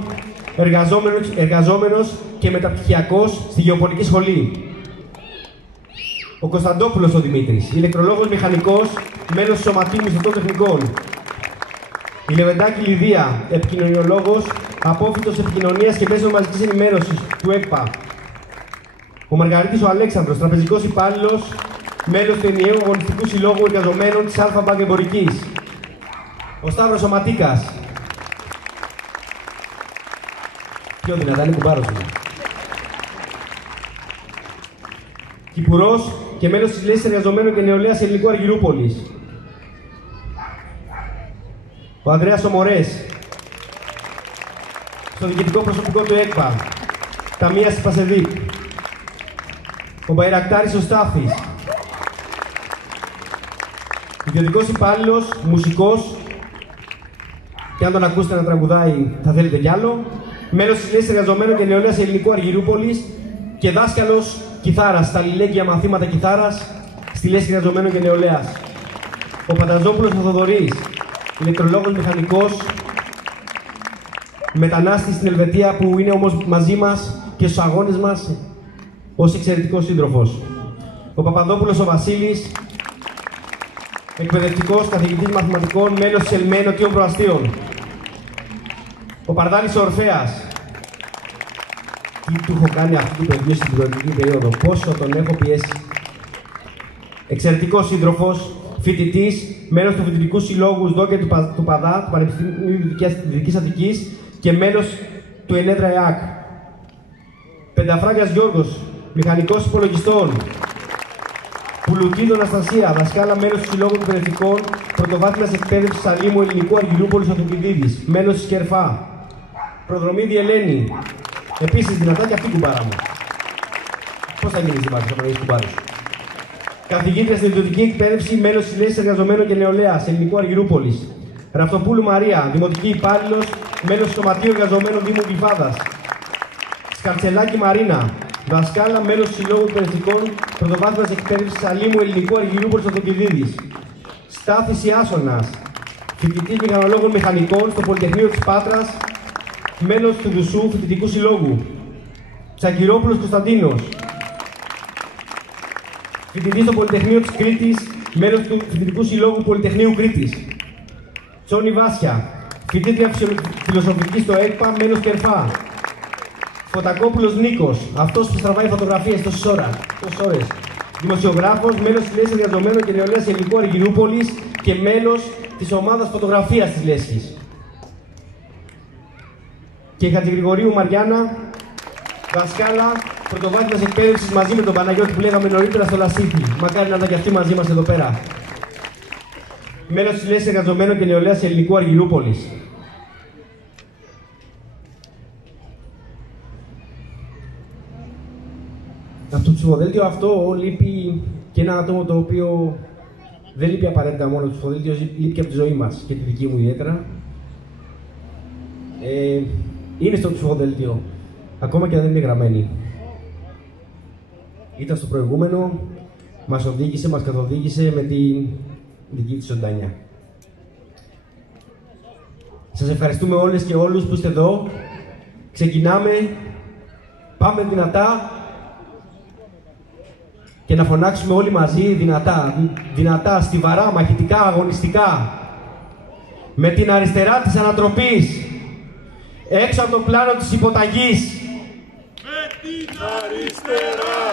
εργαζόμενος και μεταπτυχιακός στη Γεωπολική Σχολή. Ο Κωνσταντόπουλος ο Δημήτρης, ηλεκτρολόγος μηχανικός, μέλος του Σωματείου Μισθωτών Τεχνικών. Η Λεβεντάκη Λιδία, επικοινωνιολόγος, απόφοιτος επικοινωνίας και μέσων μαζικής ενημέρωσης του ΕΚΠΑ. Ο Μαργαρίτης ο Αλέξανδρος, τραπεζικός υπάλληλος, μέλος του Ενιαίου Αγωνιστικού Συλλόγου Εργαζομένων της ΑΛΦΑ Μπανκ Εμπορικής. Ο Σταύρος ο Ματίκας. Πιο δυνατά είναι κουμπάρος μου. Κυπουρός και μέλος της Λέσης Εργαζομένων και Νεολαίας Ελληνικού Αργυρούπολης. Ο Ανδρέας ο Μωρές, στο διοικητικό προσωπικό του ΕΚΠΑ, ταμείας της Πασεδίπ. Ο Μπαϊρακτάρης ο Στάφης, ιδιωτικός υπάλληλος, μουσικός, και αν τον ακούσετε να τραγουδάει θα θέλετε κι άλλο, μέλος της Λέσης Εργαζομένων και Νεολαίας Ελληνικού Αργυρούπολης και δάσκαλος κιθάρας στα αλληλέγγυα μαθήματα κιθάρας στη Λέση Εργαζομένων και Νεολαίας. Ο Πανταζόπουλος ο Θοδωρής, ηλεκτρολόγος μηχανικός, μετανάστης στην Ελβετία που είναι όμως μαζί μας και στους αγώνες μας ως εξαιρετικός σύντροφος. Ο Παπαδόπουλος ο Βασίλης, εκπαιδευτικός καθηγητής μαθηματικών, μέλος της ΕΛΜΕ Νοτιών Προαστίων. Ο Παρδάλης ο Ορφέας. Τι του έχω κάνει αυτού του παιδιού στην προεκλογική περίοδο, πόσο τον έχω πιέσει. Εξαιρετικός σύντροφος, φοιτητής, μέλος του Φοιτητικού Συλλόγου ΣΔΟΚΕ του ΠΑΔΑ, του Πανεπιστημίου Δυτικής Αττικής και μέλος του ΕΝΕΔΡΑ ΕΑΚ. Πενταφράγκας Γιώργος, μηχανικός υπολογιστών. Πουλουτίδου Αναστασία, δασκάλα, μέλος του Συλλόγου Εκπαιδευτικών Πρωτοβάθμιας Εκπαίδευσης Αλήμου Ελληνικού Αργυρούπολης ο Θουκυδίδης, μέλος της ΚΕΡΦΑ. Προδρομίδη Ελένη, επίσης δυνατά και αυτή κουμπάρα μου. Πώς θα γίνει σήμερα όταν έχεις κουμπάρους. Καθηγήτρια στην ιδιωτική εκπαίδευση, μέλος της Λέσης Εργαζομένων και Νεολαίας Ελληνικού Αργυρούπολης. Ραυτοπούλου Μαρία, δημοτική υπάλληλος, μέλος του Σωματείου Εργαζομένων Δήμου Γλυφάδας. Σκαρτσελάκη Μαρίνα, δασκάλα, μέλος του Συλλόγου Εκπαιδευτικών Πρωτοβάθμιας Εκπαίδευσης Αλήμου Ελληνικού Αργυρούπολης ο Θουκυδίδης. Στάθης Ιάσονας, φοιτητής μηχανολόγων μηχανικών στο Πολυτεχνείο της Πάτρας, μέλος του Δουσού Φοιτητικού Συλλόγου. Τσακυρόπουλος Κωνσταντίνος, φοιτητής στο Πολυτεχνείο της Κρήτης, μέλος του Φοιτητικού Συλλόγου Πολυτεχνείου Κρήτης. Τσόνη Βάσια, φοιτήτρια φιλοσοφική στο ΕΚΠΑ, μέλος ΚΕΡΦΑ. Φωτακόπουλος Νίκος, αυτός που στραβάει φωτογραφίες τόσες ώρες. δημοσιογράφος, μέλος της Λέσχης Εργαζομένων και Νεολαίας Ελληνικού Αργυρούπολης και μέλος της ομάδας φωτογραφίας της Λέσχης. Και η Χατζηγρηγορίου Μαριάννα, δασκάλα πρωτοβάθμιας εκπαίδευσης μαζί με τον Παναγιώτη που λέγαμε νωρίτερα στο Λασίθι. Μακάρι να ήταν και αυτοί μαζί μας εδώ πέρα. Μέλος της Λέσχης Εργαζομένων και Νεολαίας Ελληνικού Αργυρούπολης. Από το ψηφοδέλτιο αυτό λείπει και ένα άτομο το οποίο δεν λείπει απαραίτητα μόνο το ψηφοδέλτιο, λείπει και από τη ζωή μας και τη δική μου ιδιαίτερα. Είναι στο ψηφοδέλτιο, ακόμα και αν δεν είναι γραμμένη. Ήταν στο προηγούμενο, μας οδήγησε, μας καθοδήγησε με τη δική της ζωντανιά. Σας ευχαριστούμε όλες και όλους που είστε εδώ. Ξεκινάμε, πάμε δυνατά και να φωνάξουμε όλοι μαζί δυνατά, στιβαρά, μαχητικά, αγωνιστικά. Με την αριστερά της ανατροπής, έξω από το πλάνο της υποταγής. Με την αριστερά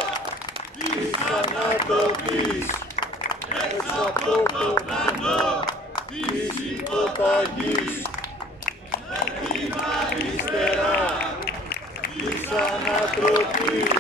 της ανατροπής, έξω από το πλάνο της υποταγής. Με την αριστερά της ανατροπής,